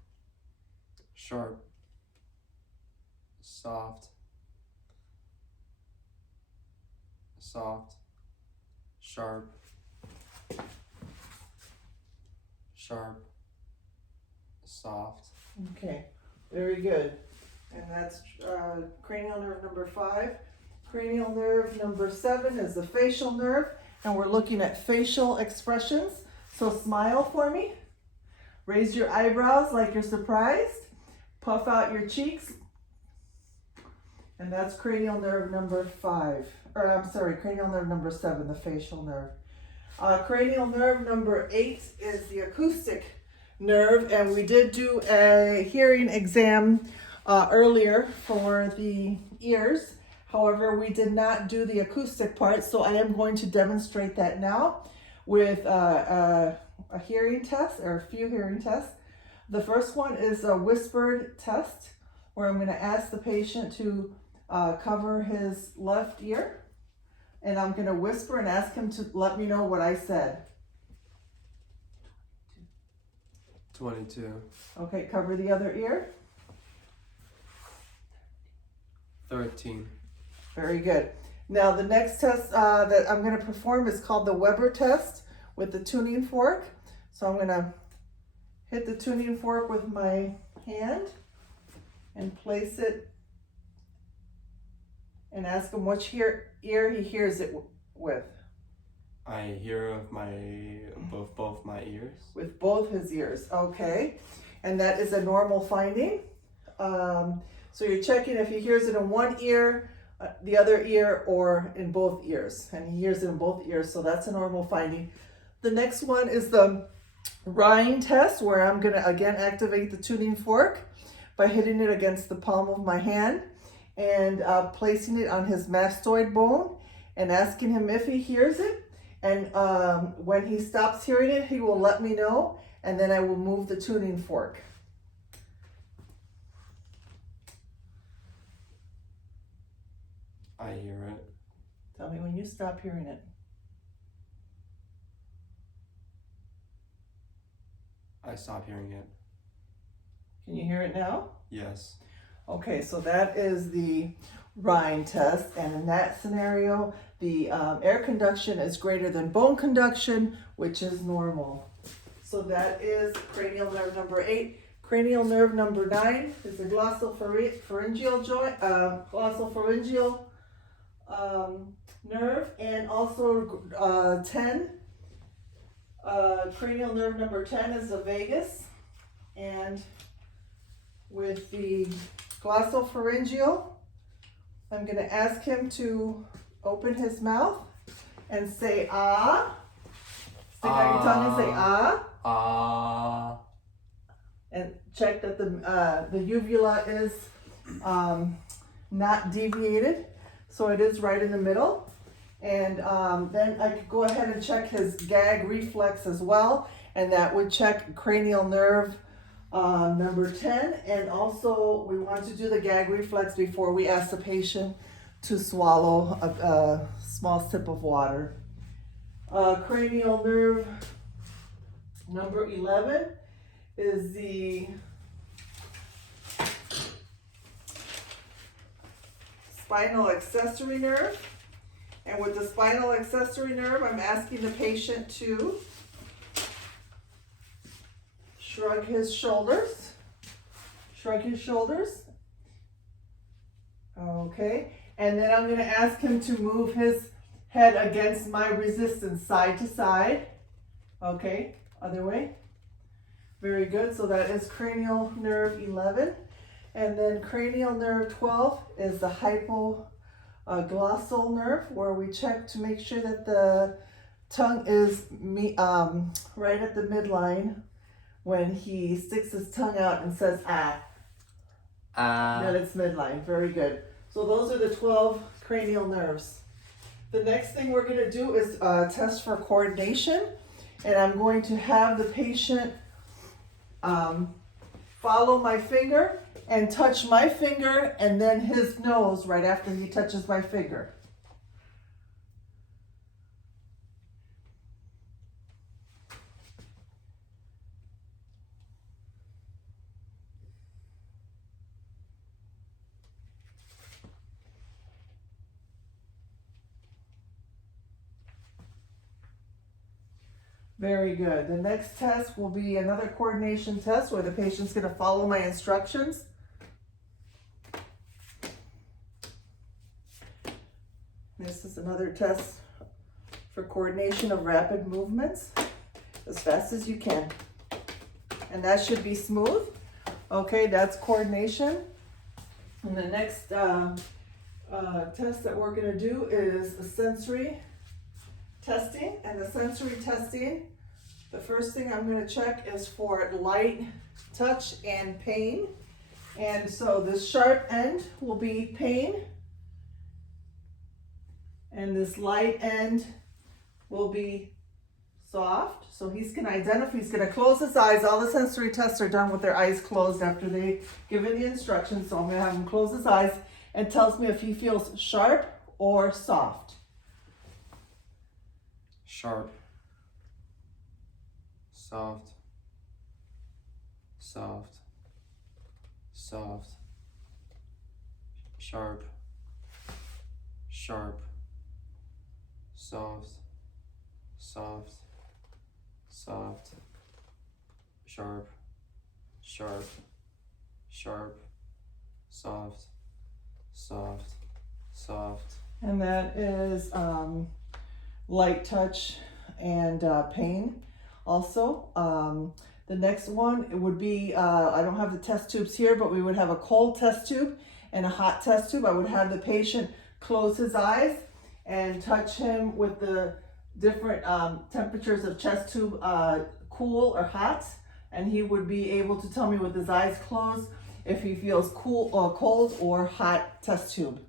Sharp. Soft. Soft. Sharp. Sharp. Soft. Okay, very good. And that's cranial nerve number 5. Cranial nerve number 7 is the facial nerve, and we're looking at facial expressions. So smile for me. Raise your eyebrows like you're surprised. Puff out your cheeks. And that's cranial nerve number 5. Or I'm sorry, cranial nerve number 7, the facial nerve. Cranial nerve number 8 is the acoustic nerve, and we did do a hearing exam earlier for the ears. However, we did not do the acoustic part, so I am going to demonstrate that now with a hearing test, or a few hearing tests. The first one is a whispered test, where I'm going to ask the patient to cover his left ear, and I'm going to whisper and ask him to let me know what I said. 22. Okay, cover the other ear. 13. Very good. Now the next test that I'm going to perform is called the Weber test with the tuning fork. So I'm going to hit the tuning fork with my hand and place it and ask him which ear he hears it with. I hear with both my ears. With both his ears, okay. And that is a normal finding. So you're checking if he hears it in one ear, the other ear, or in both ears. And he hears it in both ears, so that's a normal finding. The next one is the Rhine test, where I'm gonna again activate the tuning fork by hitting it against the palm of my hand and placing it on his mastoid bone and asking him if he hears it. And when he stops hearing it, he will let me know, and then I will move the tuning fork. I hear it. Tell me when you stop hearing it. I stop hearing it. Can you hear it now? Yes. Okay, so that is the Rhine test, and in that scenario, the air conduction is greater than bone conduction, which is normal. So that is cranial nerve number 8. Cranial nerve number 9 is the glossopharyngeal joint, glossopharyngeal nerve, and also 10. Cranial nerve number 10 is the vagus, and with the glossopharyngeal, I'm going to ask him to open his mouth and say ah. Stick out your tongue and say ah. Ah. And check that the uvula is not deviated, so it is right in the middle. And then I could go ahead and check his gag reflex as well, and that would check cranial nerve number 10. And also we want to do the gag reflex before we ask the patient to swallow a small sip of water. Cranial nerve number 11 is the spinal accessory nerve. And with the spinal accessory nerve, I'm asking the patient to shrug his shoulders. Shrug his shoulders. Okay. And then I'm going to ask him to move his head against my resistance, side to side. Okay. Other way. Very good. So that is cranial nerve 11. And then cranial nerve 12 is the hypoglossal nerve, where we check to make sure that the tongue is right at the midline when he sticks his tongue out and says ah. That it's midline. Very good. So those are the 12 cranial nerves. The next thing we're going to do is test for coordination, and I'm going to have the patient follow my finger and touch my finger and then his nose right after he touches my finger. Very good. The next test will be another coordination test where the patient's going to follow my instructions. This is another test for coordination of rapid movements as fast as you can. And that should be smooth. Okay, that's coordination. And the next test that we're going to do is the sensory testing. And the sensory testing, the first thing I'm going to check is for light touch and pain. And so the sharp end will be pain, and this light end will be soft. So he's going to identify, he's going to close his eyes. All the sensory tests are done with their eyes closed after they give it the instructions. So I'm going to have him close his eyes and tells me if he feels sharp or soft. Sharp. Soft. Soft. Soft. Sharp. Sharp. Soft. Soft. Soft. Sharp. Sharp. Sharp. Soft. Soft. Soft. And that is light touch and pain also. The next one, it would be, I don't have the test tubes here, but we would have a cold test tube and a hot test tube. I would have the patient close his eyes and touch him with the different temperatures of chest tube, cool or hot. And he would be able to tell me with his eyes closed if he feels cool or cold or hot test tube.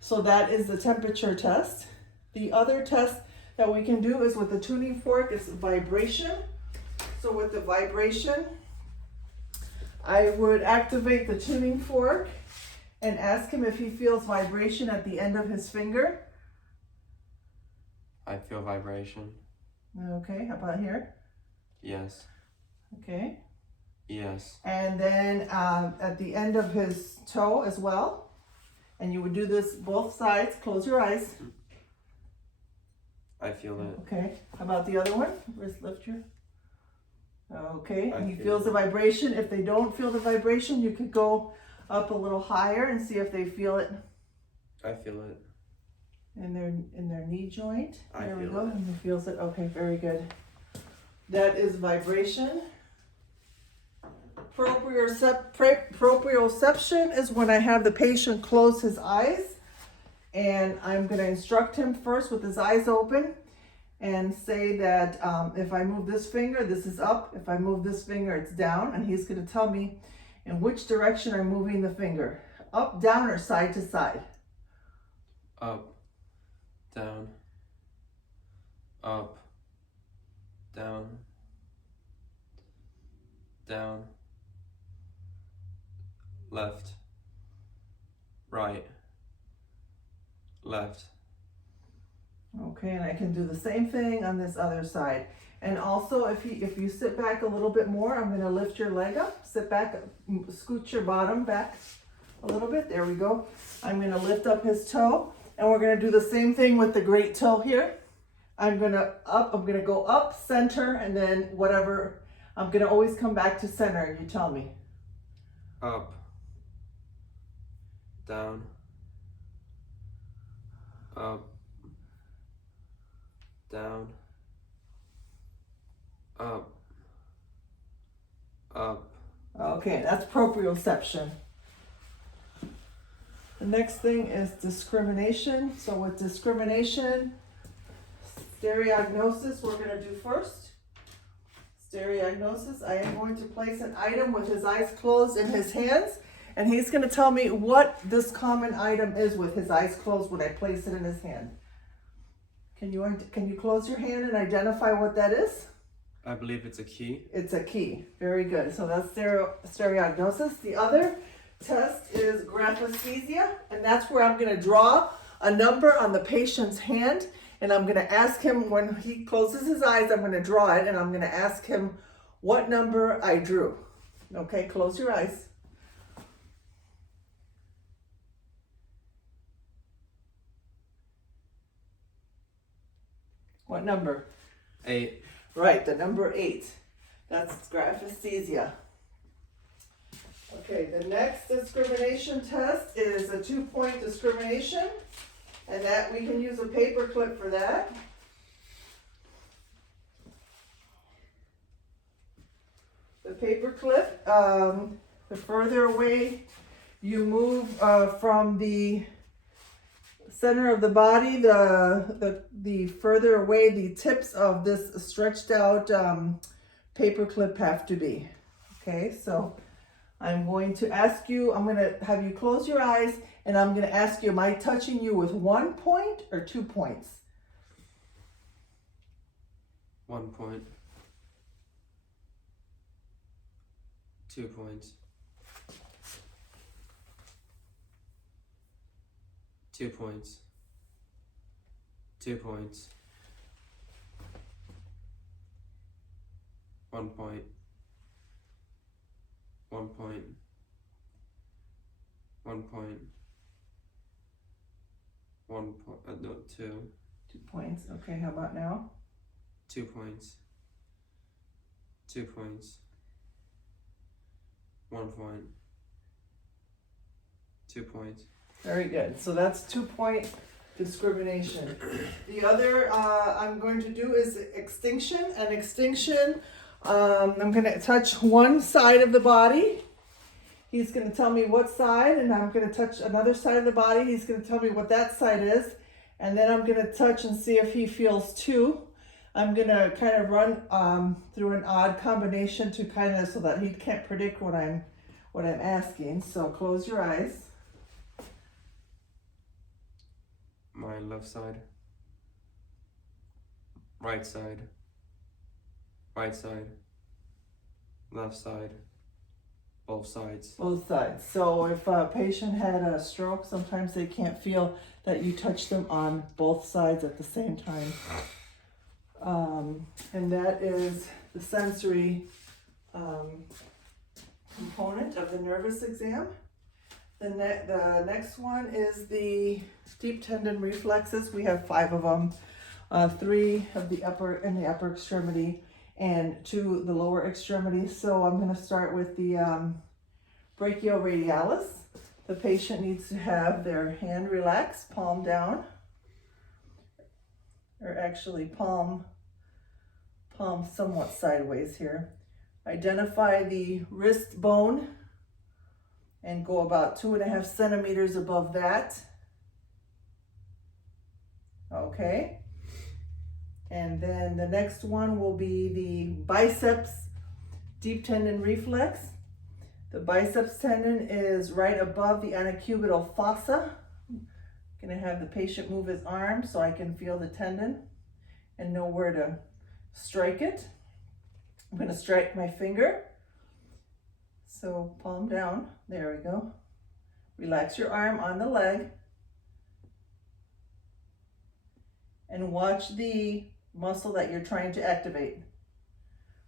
So that is the temperature test. The other test that we can do is with the tuning fork, it's vibration. So with the vibration, I would activate the tuning fork and ask him if he feels vibration at the end of his finger. I feel vibration. Okay, how about here? Yes. Okay. Yes. And then at the end of his toe as well. And you would do this both sides. Close your eyes. I feel it. Okay. How about the other one? Wrist lift your. Okay. I And he feel feels it. the vibration. If they don't feel the vibration, you could go up a little higher and see if they feel it. I feel it. in their knee joint. I There we feel go. it. And he feels it. Okay, very good. That is vibration. Proprioception is when I have the patient close his eyes, and I'm going to instruct him first with his eyes open and say that if I move this finger, this is up. If I move this finger, it's down. And he's going to tell me in which direction I'm moving the finger. Up, down, or side to side. Up, down, up, down, down, left, right, left. Okay, and I can do the same thing on this other side. And also, if you sit back a little bit more, I'm going to lift your leg up. Sit back, scoot your bottom back a little bit. There we go. I'm going to lift up his toe, and we're going to do the same thing with the great toe here. I'm going to go up, center, and then whatever. I'm going to always come back to center, and you tell me. Up, down, up, down, up, up. Okay, that's proprioception. The next thing is discrimination. So with discrimination, stereognosis we're going to do first. Stereognosis, I am going to place an item with his eyes closed in his hands, and he's going to tell me what this common item is with his eyes closed when I place it in his hand. Can you close your hand and identify what that is? I believe it's a key. It's a key. Very good. So that's stereognosis. The other test is graphesthesia, and that's where I'm going to draw a number on the patient's hand, and I'm going to ask him, when he closes his eyes, I'm going to draw it, and I'm going to ask him what number I drew. Okay, close your eyes. What number? 8. Right, the number 8. That's graphesthesia. Okay, the next discrimination test is a 2-point discrimination, and that we can use a paper clip for that. The paper clip, the further away you move from the center of the body, the further away the tips of this stretched out paper clip have to be. Okay, so I'm going to ask you, I'm going to have you close your eyes, and I'm going to ask you, am I touching you with 1 point or 2 points? 1 point. 2 points. 2 points. 2 points. 1 point. 1 point. 1 point. 1 point. No, 2. 2 points. Okay, how about now? 2 points. 2 points. 1 point. 2 points. Very good. So that's 2-point discrimination. The other I'm going to do is extinction. And extinction, I'm going to touch one side of the body. He's going to tell me what side, and I'm going to touch another side of the body. He's going to tell me what that side is, and then I'm going to touch and see if he feels 2. I'm going to kind of run through an odd combination to kind of so that he can't predict what I'm asking. So close your eyes. My left side. Right side. Right side. Left side. Both sides. Both sides. So if a patient had a stroke, sometimes they can't feel that you touch them on both sides at the same time. And that is the sensory component of the nervous exam. The next one is the deep tendon reflexes. We have 5 of them, 3 of the upper extremity and 2 the lower extremity. So I'm going to start with the brachioradialis. The patient needs to have their hand relaxed, palm down. or actually palm somewhat sideways here. Identify the wrist bone and go about 2.5 centimeters above that. Okay. And then the next one will be the biceps deep tendon reflex. The biceps tendon is right above the antecubital fossa. I'm gonna have the patient move his arm so I can feel the tendon and know where to strike it. I'm gonna strike my finger. So palm down, there we go. Relax your arm on the leg. And watch the muscle that you're trying to activate.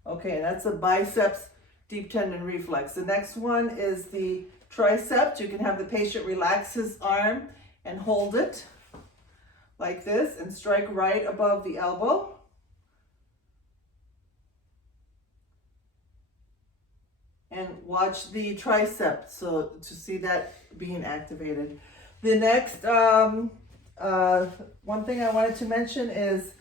Okay, that's the biceps deep tendon reflex. The next one is the triceps. You can have the patient relax his arm and hold it like this and strike right above the elbow. And watch the triceps so to see that being activated. The next one thing I wanted to mention is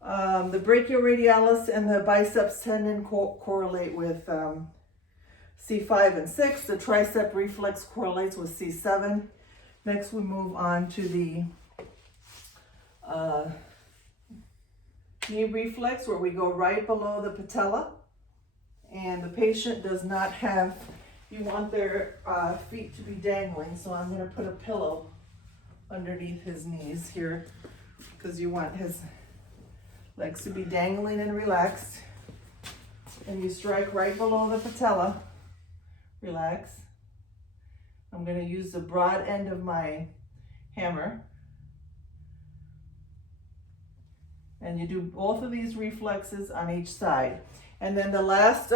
the brachioradialis and the biceps tendon correlate with C5 and 6. The tricep reflex correlates with C7. Next we move on to the knee reflex, where we go right below the patella. And the patient does not have, you want their feet to be dangling, so I'm going to put a pillow underneath his knees here because you want his legs to be dangling and relaxed. And you strike right below the patella. Relax. I'm going to use the broad end of my hammer. And you do both of these reflexes on each side. And then the last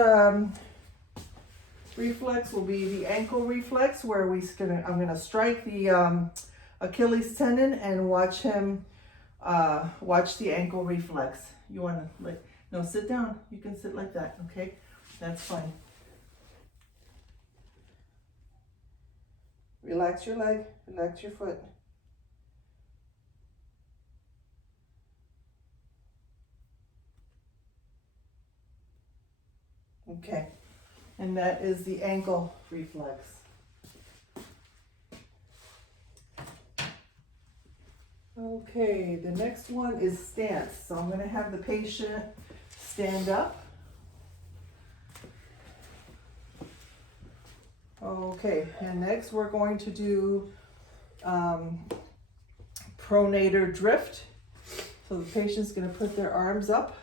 reflex will be the ankle reflex, where I'm gonna strike the Achilles tendon and watch him watch the ankle reflex. You wanna no, sit down. You can sit like that, okay? That's fine. Relax your leg, relax your foot. Okay, and that is the ankle reflex. Okay, the next one is stance. So I'm going to have the patient stand up. Okay, and next we're going to do pronator drift. So the patient's going to put their arms up.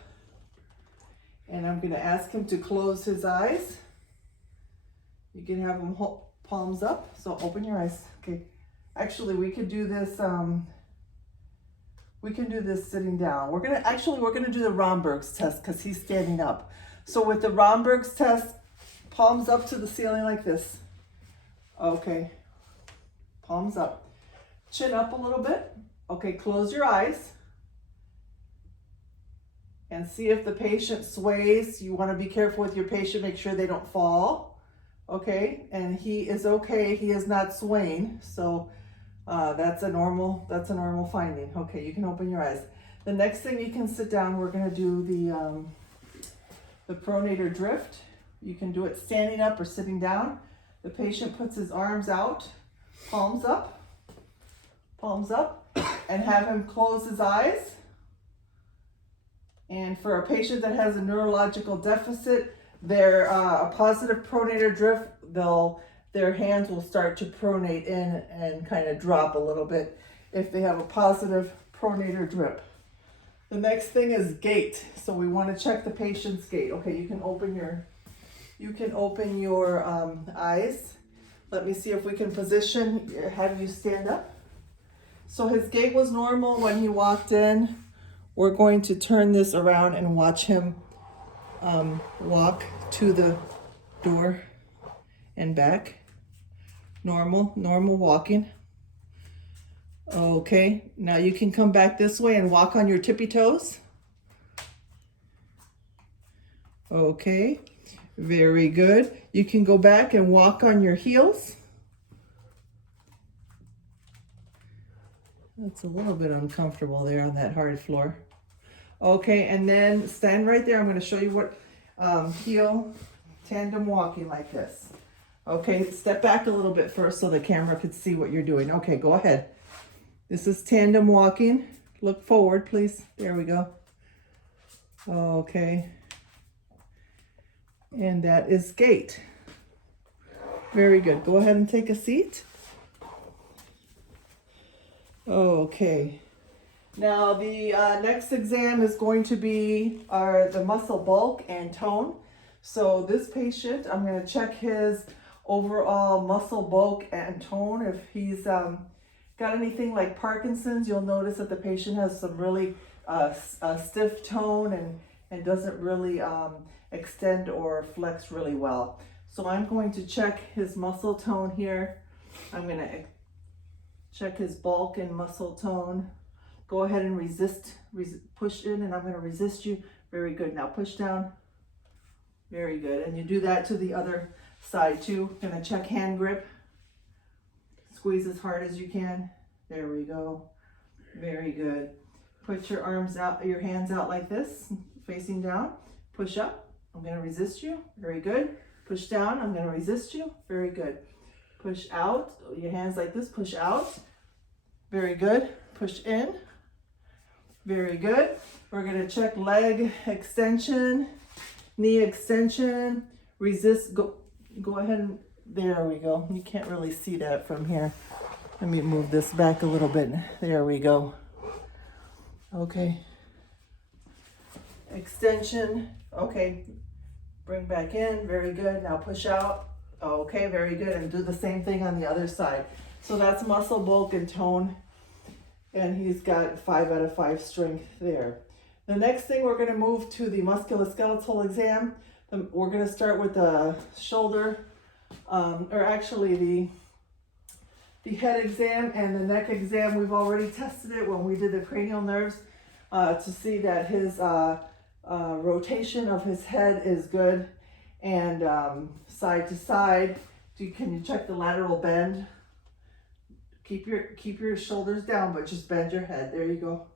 And I'm going to ask him to close his eyes. You can have him palms up. So open your eyes. Okay. Actually, we could do this. We can do this sitting down. We're gonna do the Romberg's test because he's standing up. So with the Romberg's test, palms up to the ceiling like this. Okay. Palms up. Chin up a little bit. Okay. Close your eyes. And see if the patient sways. You want to be careful with your patient, make sure they don't fall. Okay, and he is okay, he is not swaying, so that's a normal finding. Okay, you can open your eyes. The next thing, you can sit down. We're going to do the pronator drift. You can do it standing up or sitting down. The patient puts his arms out, palms up, and have him close his eyes. And for a patient that has a neurological deficit, a positive pronator drift, their hands will start to pronate in and kind of drop a little bit if they have a positive pronator drift. The next thing is gait. So we want to check the patient's gait. Okay, you can open your eyes. Let me see if we can have you stand up. So his gait was normal when he walked in. We're going to turn this around and watch him walk to the door and back. Normal walking. Okay, now you can come back this way and walk on your tippy toes. Okay, very good. You can go back and walk on your heels. That's a little bit uncomfortable there on that hard floor. Okay, and then stand right there. I'm going to show you what heel tandem walking like this. Okay, step back a little bit first so the camera could see what you're doing. Okay, go ahead. This is tandem walking. Look forward, please. There we go. Okay. And that is gait. Very good. Go ahead and take a seat. Okay. Now the next exam is going to be the muscle bulk and tone. So this patient, I'm going to check his overall muscle bulk and tone. If he's got anything like Parkinson's, you'll notice that the patient has some really stiff tone and doesn't really extend or flex really well. So I'm going to check his muscle tone here. I'm going to check his bulk and muscle tone. Go ahead and push in, and I'm going to resist you. Very good. Now push down. Very good. And you do that to the other side too. Going to check hand grip. Squeeze as hard as you can. There we go. Very good. Put your arms out, your hands out like this, facing down. Push up. I'm going to resist you. Very good. Push down. I'm going to resist you. Very good. Push out. Your hands like this. Push out. Very good. Push in. Very good. We're going to check leg extension, knee extension, resist. Go ahead and there we go. You can't really see that from here. Let me move this back a little bit. There we go. Okay. Extension. Okay. Bring back in. Very good. Now push out. Okay, very good. And do the same thing on the other side. So that's muscle bulk and tone. And he's got 5 out of 5 strength there. The next thing, we're going to move to the musculoskeletal exam. We're going to start with the shoulder, or actually the head exam and the neck exam. We've already tested it when we did the cranial nerves to see that his rotation of his head is good, and side to side. Can you check the lateral bend? Keep your shoulders down, but just bend your head. There you go.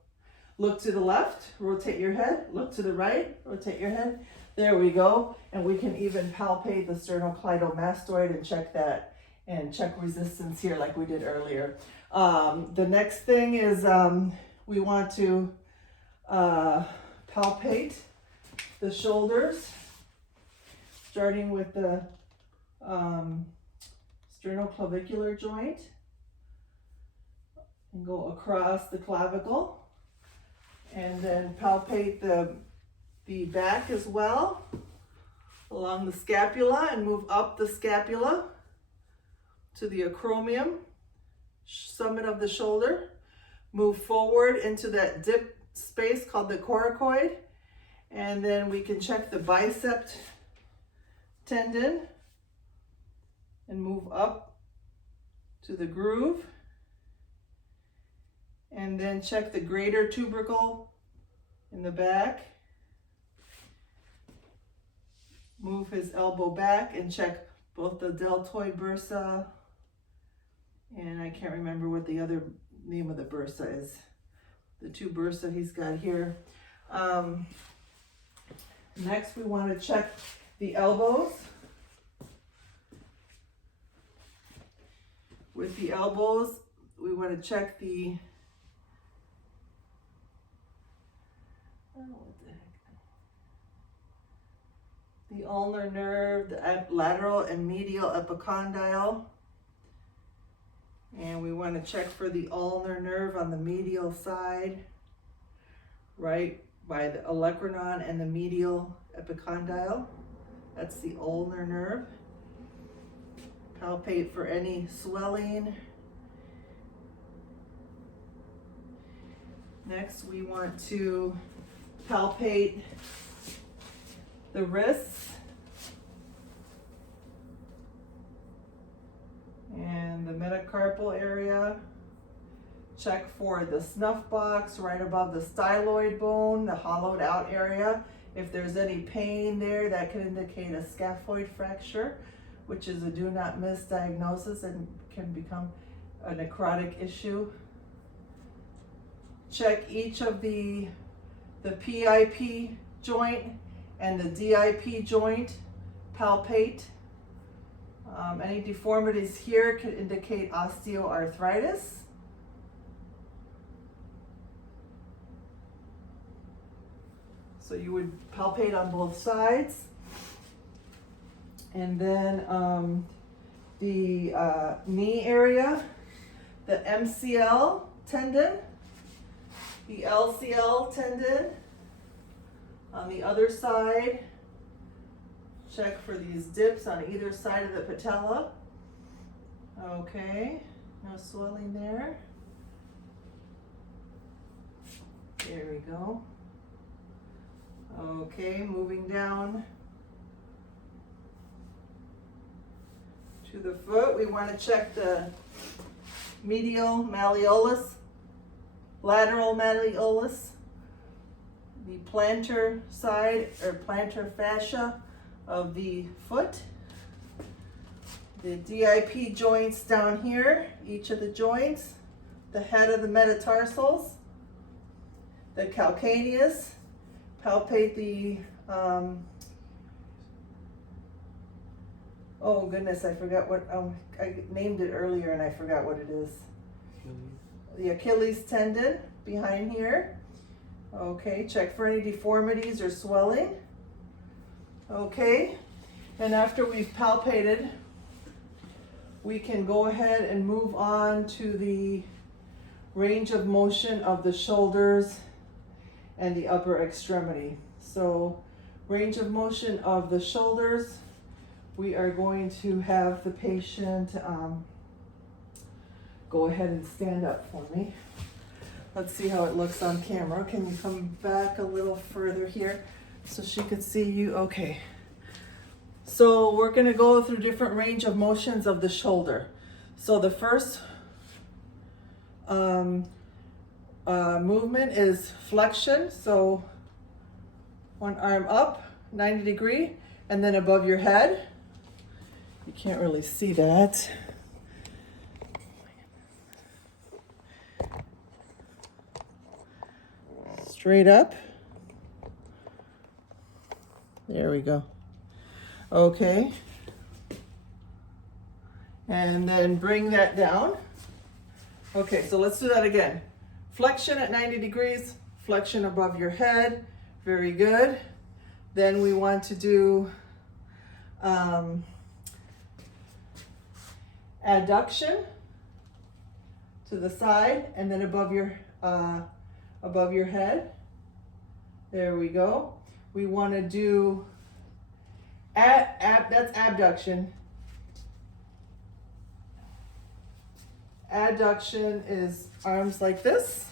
Look to the left, rotate your head. Look to the right, rotate your head. There we go. And we can even palpate the sternocleidomastoid and check that, and check resistance here like we did earlier. The next thing is we want to palpate the shoulders, starting with the sternoclavicular joint, and go across the clavicle, and then palpate the back as well along the scapula, and move up the scapula to the acromion, summit of the shoulder. Move forward into that dip space called the coracoid, and then we can check the bicep tendon and move up to the groove, and then check the greater tubercle in the back. Move his elbow back and check both the deltoid bursa, and I can't remember what the other name of the bursa is. The 2 bursa he's got here. Next, we want to check the elbows. With the elbows, we want to check the ulnar nerve, the lateral and medial epicondyle. And we want to check for the ulnar nerve on the medial side, right by the olecranon and the medial epicondyle. That's the ulnar nerve. Palpate for any swelling. Next, we want to palpate the wrists and the metacarpal area. Check for the snuff box right above the styloid bone, the hollowed out area. If there's any pain there, that could indicate a scaphoid fracture, which is a do not miss diagnosis and can become a necrotic issue. Check each of the the PIP joint and the DIP joint, palpate. Any deformities here could indicate osteoarthritis. So you would palpate on both sides. And then the knee area, the MCL tendon, the LCL tendon. On the other side, check for these dips on either side of the patella. Okay, no swelling there. There we go. Okay, moving down to the foot, we want to check the medial malleolus, lateral malleolus, the plantar side or plantar fascia of the foot, the DIP joints down here, each of the joints, the head of the metatarsals, the calcaneus, palpate the, oh goodness, I forgot what, I named it earlier and I forgot what it is. The Achilles tendon behind here. Okay, check for any deformities or swelling. Okay, and after we've palpated, we can go ahead and move on to the range of motion of the shoulders and the upper extremity. So, range of motion of the shoulders, we are going to have the patient go ahead and stand up for me. Let's see how it looks on camera. Can you come back a little further here so she could see you? Okay. So we're going to go through different range of motions of the shoulder. So the first movement is flexion. So one arm up, 90 degree, and then above your head. You can't really see that. Straight up. There we go. Okay. And then bring that down. Okay, so let's do that again. Flexion at 90 degrees, flexion above your head. Very good. Then we want to do adduction to the side and then above your head. There we go. We want to do that's abduction. Adduction is arms like this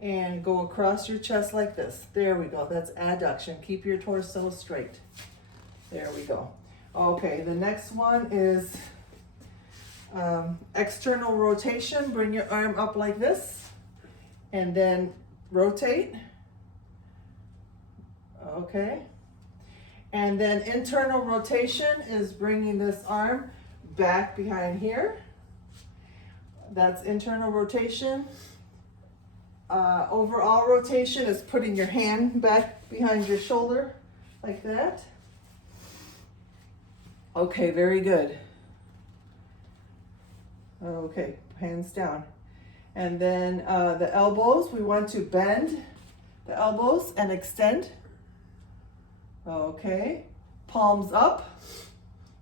and go across your chest like this. There we go. That's adduction. Keep your torso straight. There we go. Okay, the next one is external rotation. Bring your arm up like this and then rotate. Okay. And then internal rotation is bringing this arm back behind here. That's internal rotation. Overall rotation is putting your hand back behind your shoulder like that. Okay, very good. Okay, hands down. And then the elbows, we want to bend the elbows and extend. Okay, palms up,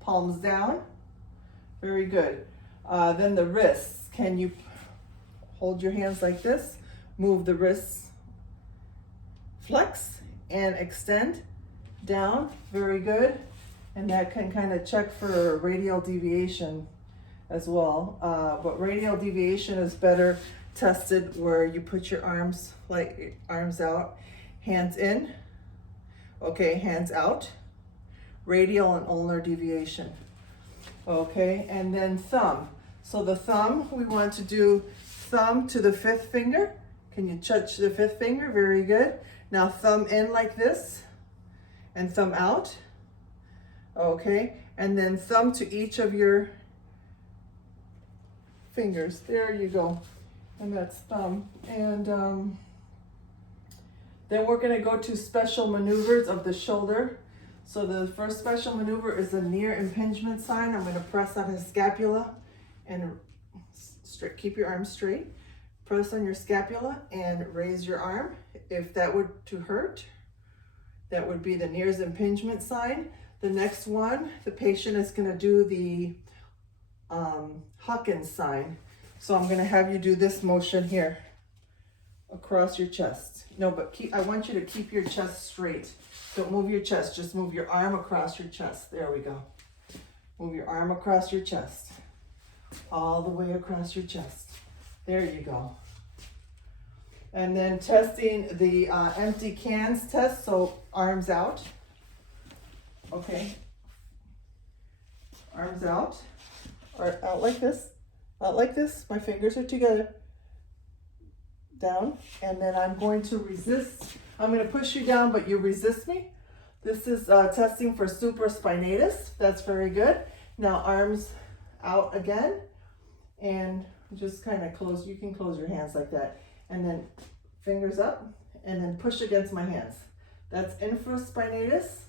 palms down. Very good. Then the wrists, can you hold your hands like this? Move the wrists, flex and extend down. Very good. And that can kind of check for radial deviation as well. But radial deviation is better tested where you put your arms, like arms out, hands in. Okay, hands out. Radial and ulnar deviation. Okay, and then thumb. So the thumb, we want to do thumb to the fifth finger. Can you touch the fifth finger? Very good. Now thumb in like this and thumb out. Okay, and then thumb to each of your fingers. There you go. And that's thumb. And Then we're gonna go to special maneuvers of the shoulder. So the first special maneuver is the near impingement sign. I'm gonna press on his scapula and keep your arm straight. Press on your scapula and raise your arm. If that were to hurt, that would be the near impingement sign. The next one, the patient is gonna do the Hawkins sign. So I'm gonna have you do this motion here across your chest. No, but I want you to keep your chest straight. Don't move your chest, just move your arm across your chest. There we go. Move your arm across your chest. All the way across your chest. There you go. And then testing the empty cans test, so arms out. Okay. Arms out. Or out like this. Out like this. My fingers are together. Down. And then I'm going to resist. I'm going to push you down, but you resist me. This is testing for supraspinatus. That's very good. Now arms out again. And just kind of close. You can close your hands like that. And then fingers up. And then push against my hands. That's infraspinatus.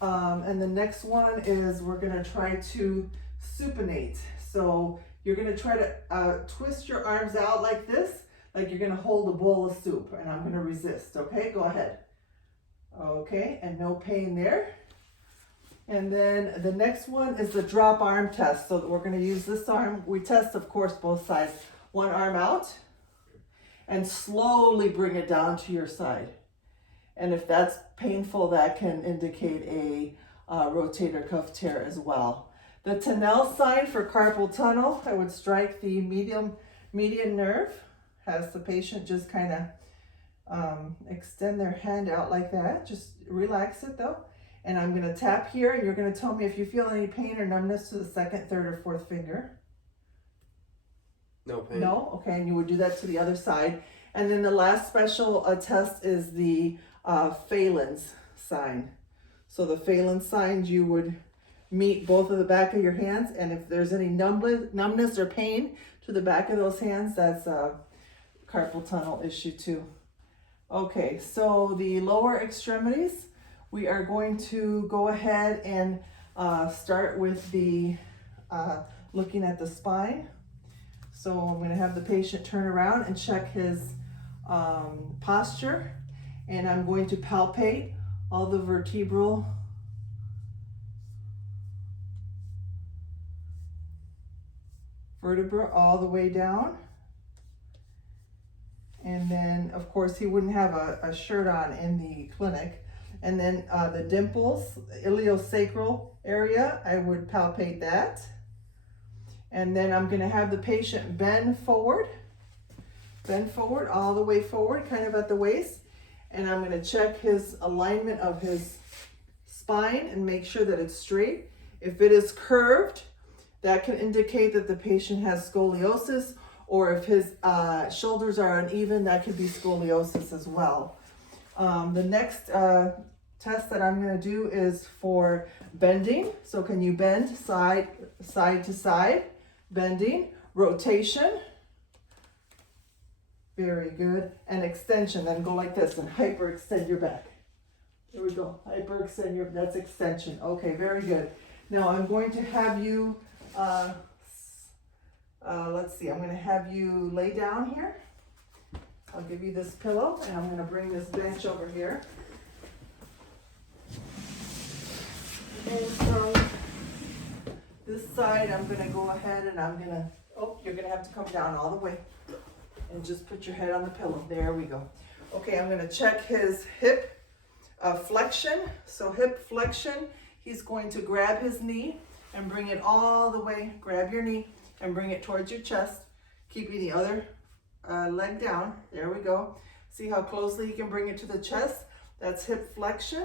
And the next one is we're going to try to supinate. So you're going to try to twist your arms out like this, like you're going to hold a bowl of soup, and I'm going to resist. Okay, go ahead. Okay, and no pain there. And then the next one is the drop arm test. So we're going to use this arm. We test, of course, both sides. One arm out and slowly bring it down to your side. And if that's painful, that can indicate a rotator cuff tear as well. The Tinel sign for carpal tunnel, I would strike the median nerve. Has the patient just kind of extend their hand out like that. Just relax it though. And I'm going to tap here, and you're going to tell me if you feel any pain or numbness to the second, third, or fourth finger. No pain. No? Okay, and you would do that to the other side. And then the last special test is the Phelan's sign. So the Phelan's sign, you would meet both of the back of your hands, and if there's any numbness or pain to the back of those hands, that's a carpal tunnel issue too. Okay, so the lower extremities, we are going to go ahead and start with the looking at the spine. So I'm going to have the patient turn around and check his posture, and I'm going to palpate all the vertebral vertebra all the way down. And then, of course, he wouldn't have a shirt on in the clinic. And then the dimples, iliosacral area, I would palpate that. And then I'm going to have the patient bend forward all the way forward, kind of at the waist. And I'm going to check his alignment of his spine and make sure that it's straight. If it is curved, that can indicate that the patient has scoliosis, or if his shoulders are uneven, that could be scoliosis as well. The next test that I'm going to do is for bending. So can you bend side to side? Bending, rotation. Very good. And extension. Then go like this and hyperextend your back. There we go. Hyperextend your, that's extension. Okay, very good. Now I'm going to have you, let's see, I'm going to have you lay down here. I'll give you this pillow, and I'm going to bring this bench over here. And from this side, I'm going to go ahead and I'm going to, you're going to have to come down all the way and just put your head on the pillow. There we go. Okay, I'm going to check his hip flexion. So hip flexion, he's going to grab his knee and bring it all the way, grab your knee and bring it towards your chest, keeping the other leg down. There we go. See how closely you can bring it to the chest? That's hip flexion.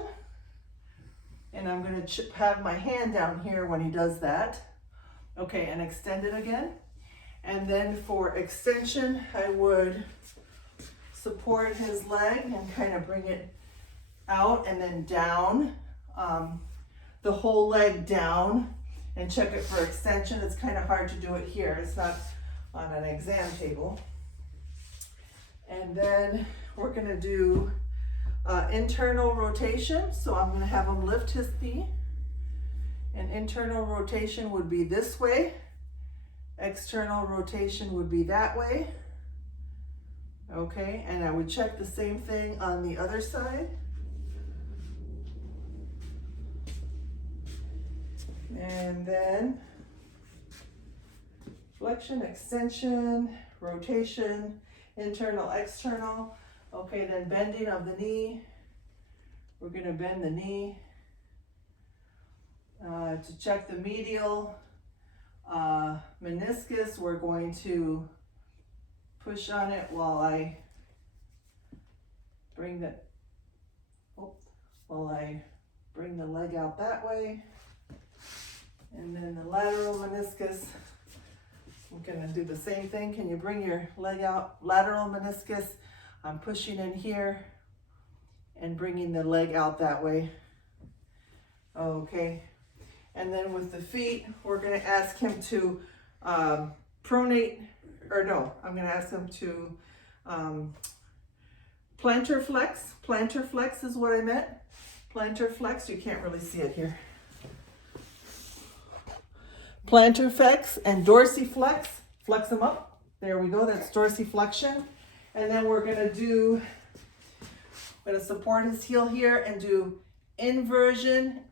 And I'm going to have my hand down here when he does that. Okay, and extend it again. And then for extension, I would support his leg and kind of bring it out and then down, the whole leg down, and check it for extension. It's kind of hard to do it here. It's not on an exam table. And then we're going to do internal rotation. So I'm gonna have him lift his knee. And internal rotation would be this way. External rotation would be that way. Okay, and I would check the same thing on the other side. And then flexion, extension, rotation, internal, external. Okay, then bending of the knee. We're gonna bend the knee. To check the medial meniscus, we're going to push on it while I bring the leg out that way. And then the lateral meniscus, I'm gonna do the same thing. Can you bring your leg out? Lateral meniscus, I'm pushing in here and bringing the leg out that way. Okay. And then with the feet, we're gonna ask him to pronate, or no, I'm gonna ask him to plantar flex. Plantar flex is what I meant. Plantar flex, you can't really see it here. Plantar flex and dorsiflex, flex them up. There we go, that's dorsiflexion. And then we're gonna support his heel here and do inversion,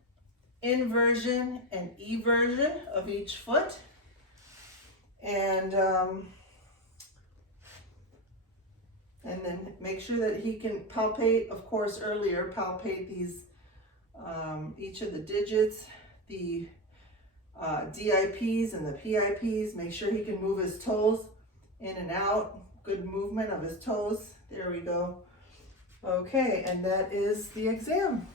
and eversion of each foot. And then make sure that he can palpate, of course, earlier, palpate these, each of the digits, the DIPs and the PIPs. Make sure he can move his toes in and out. Good movement of his toes. There we go. Okay, and that is the exam.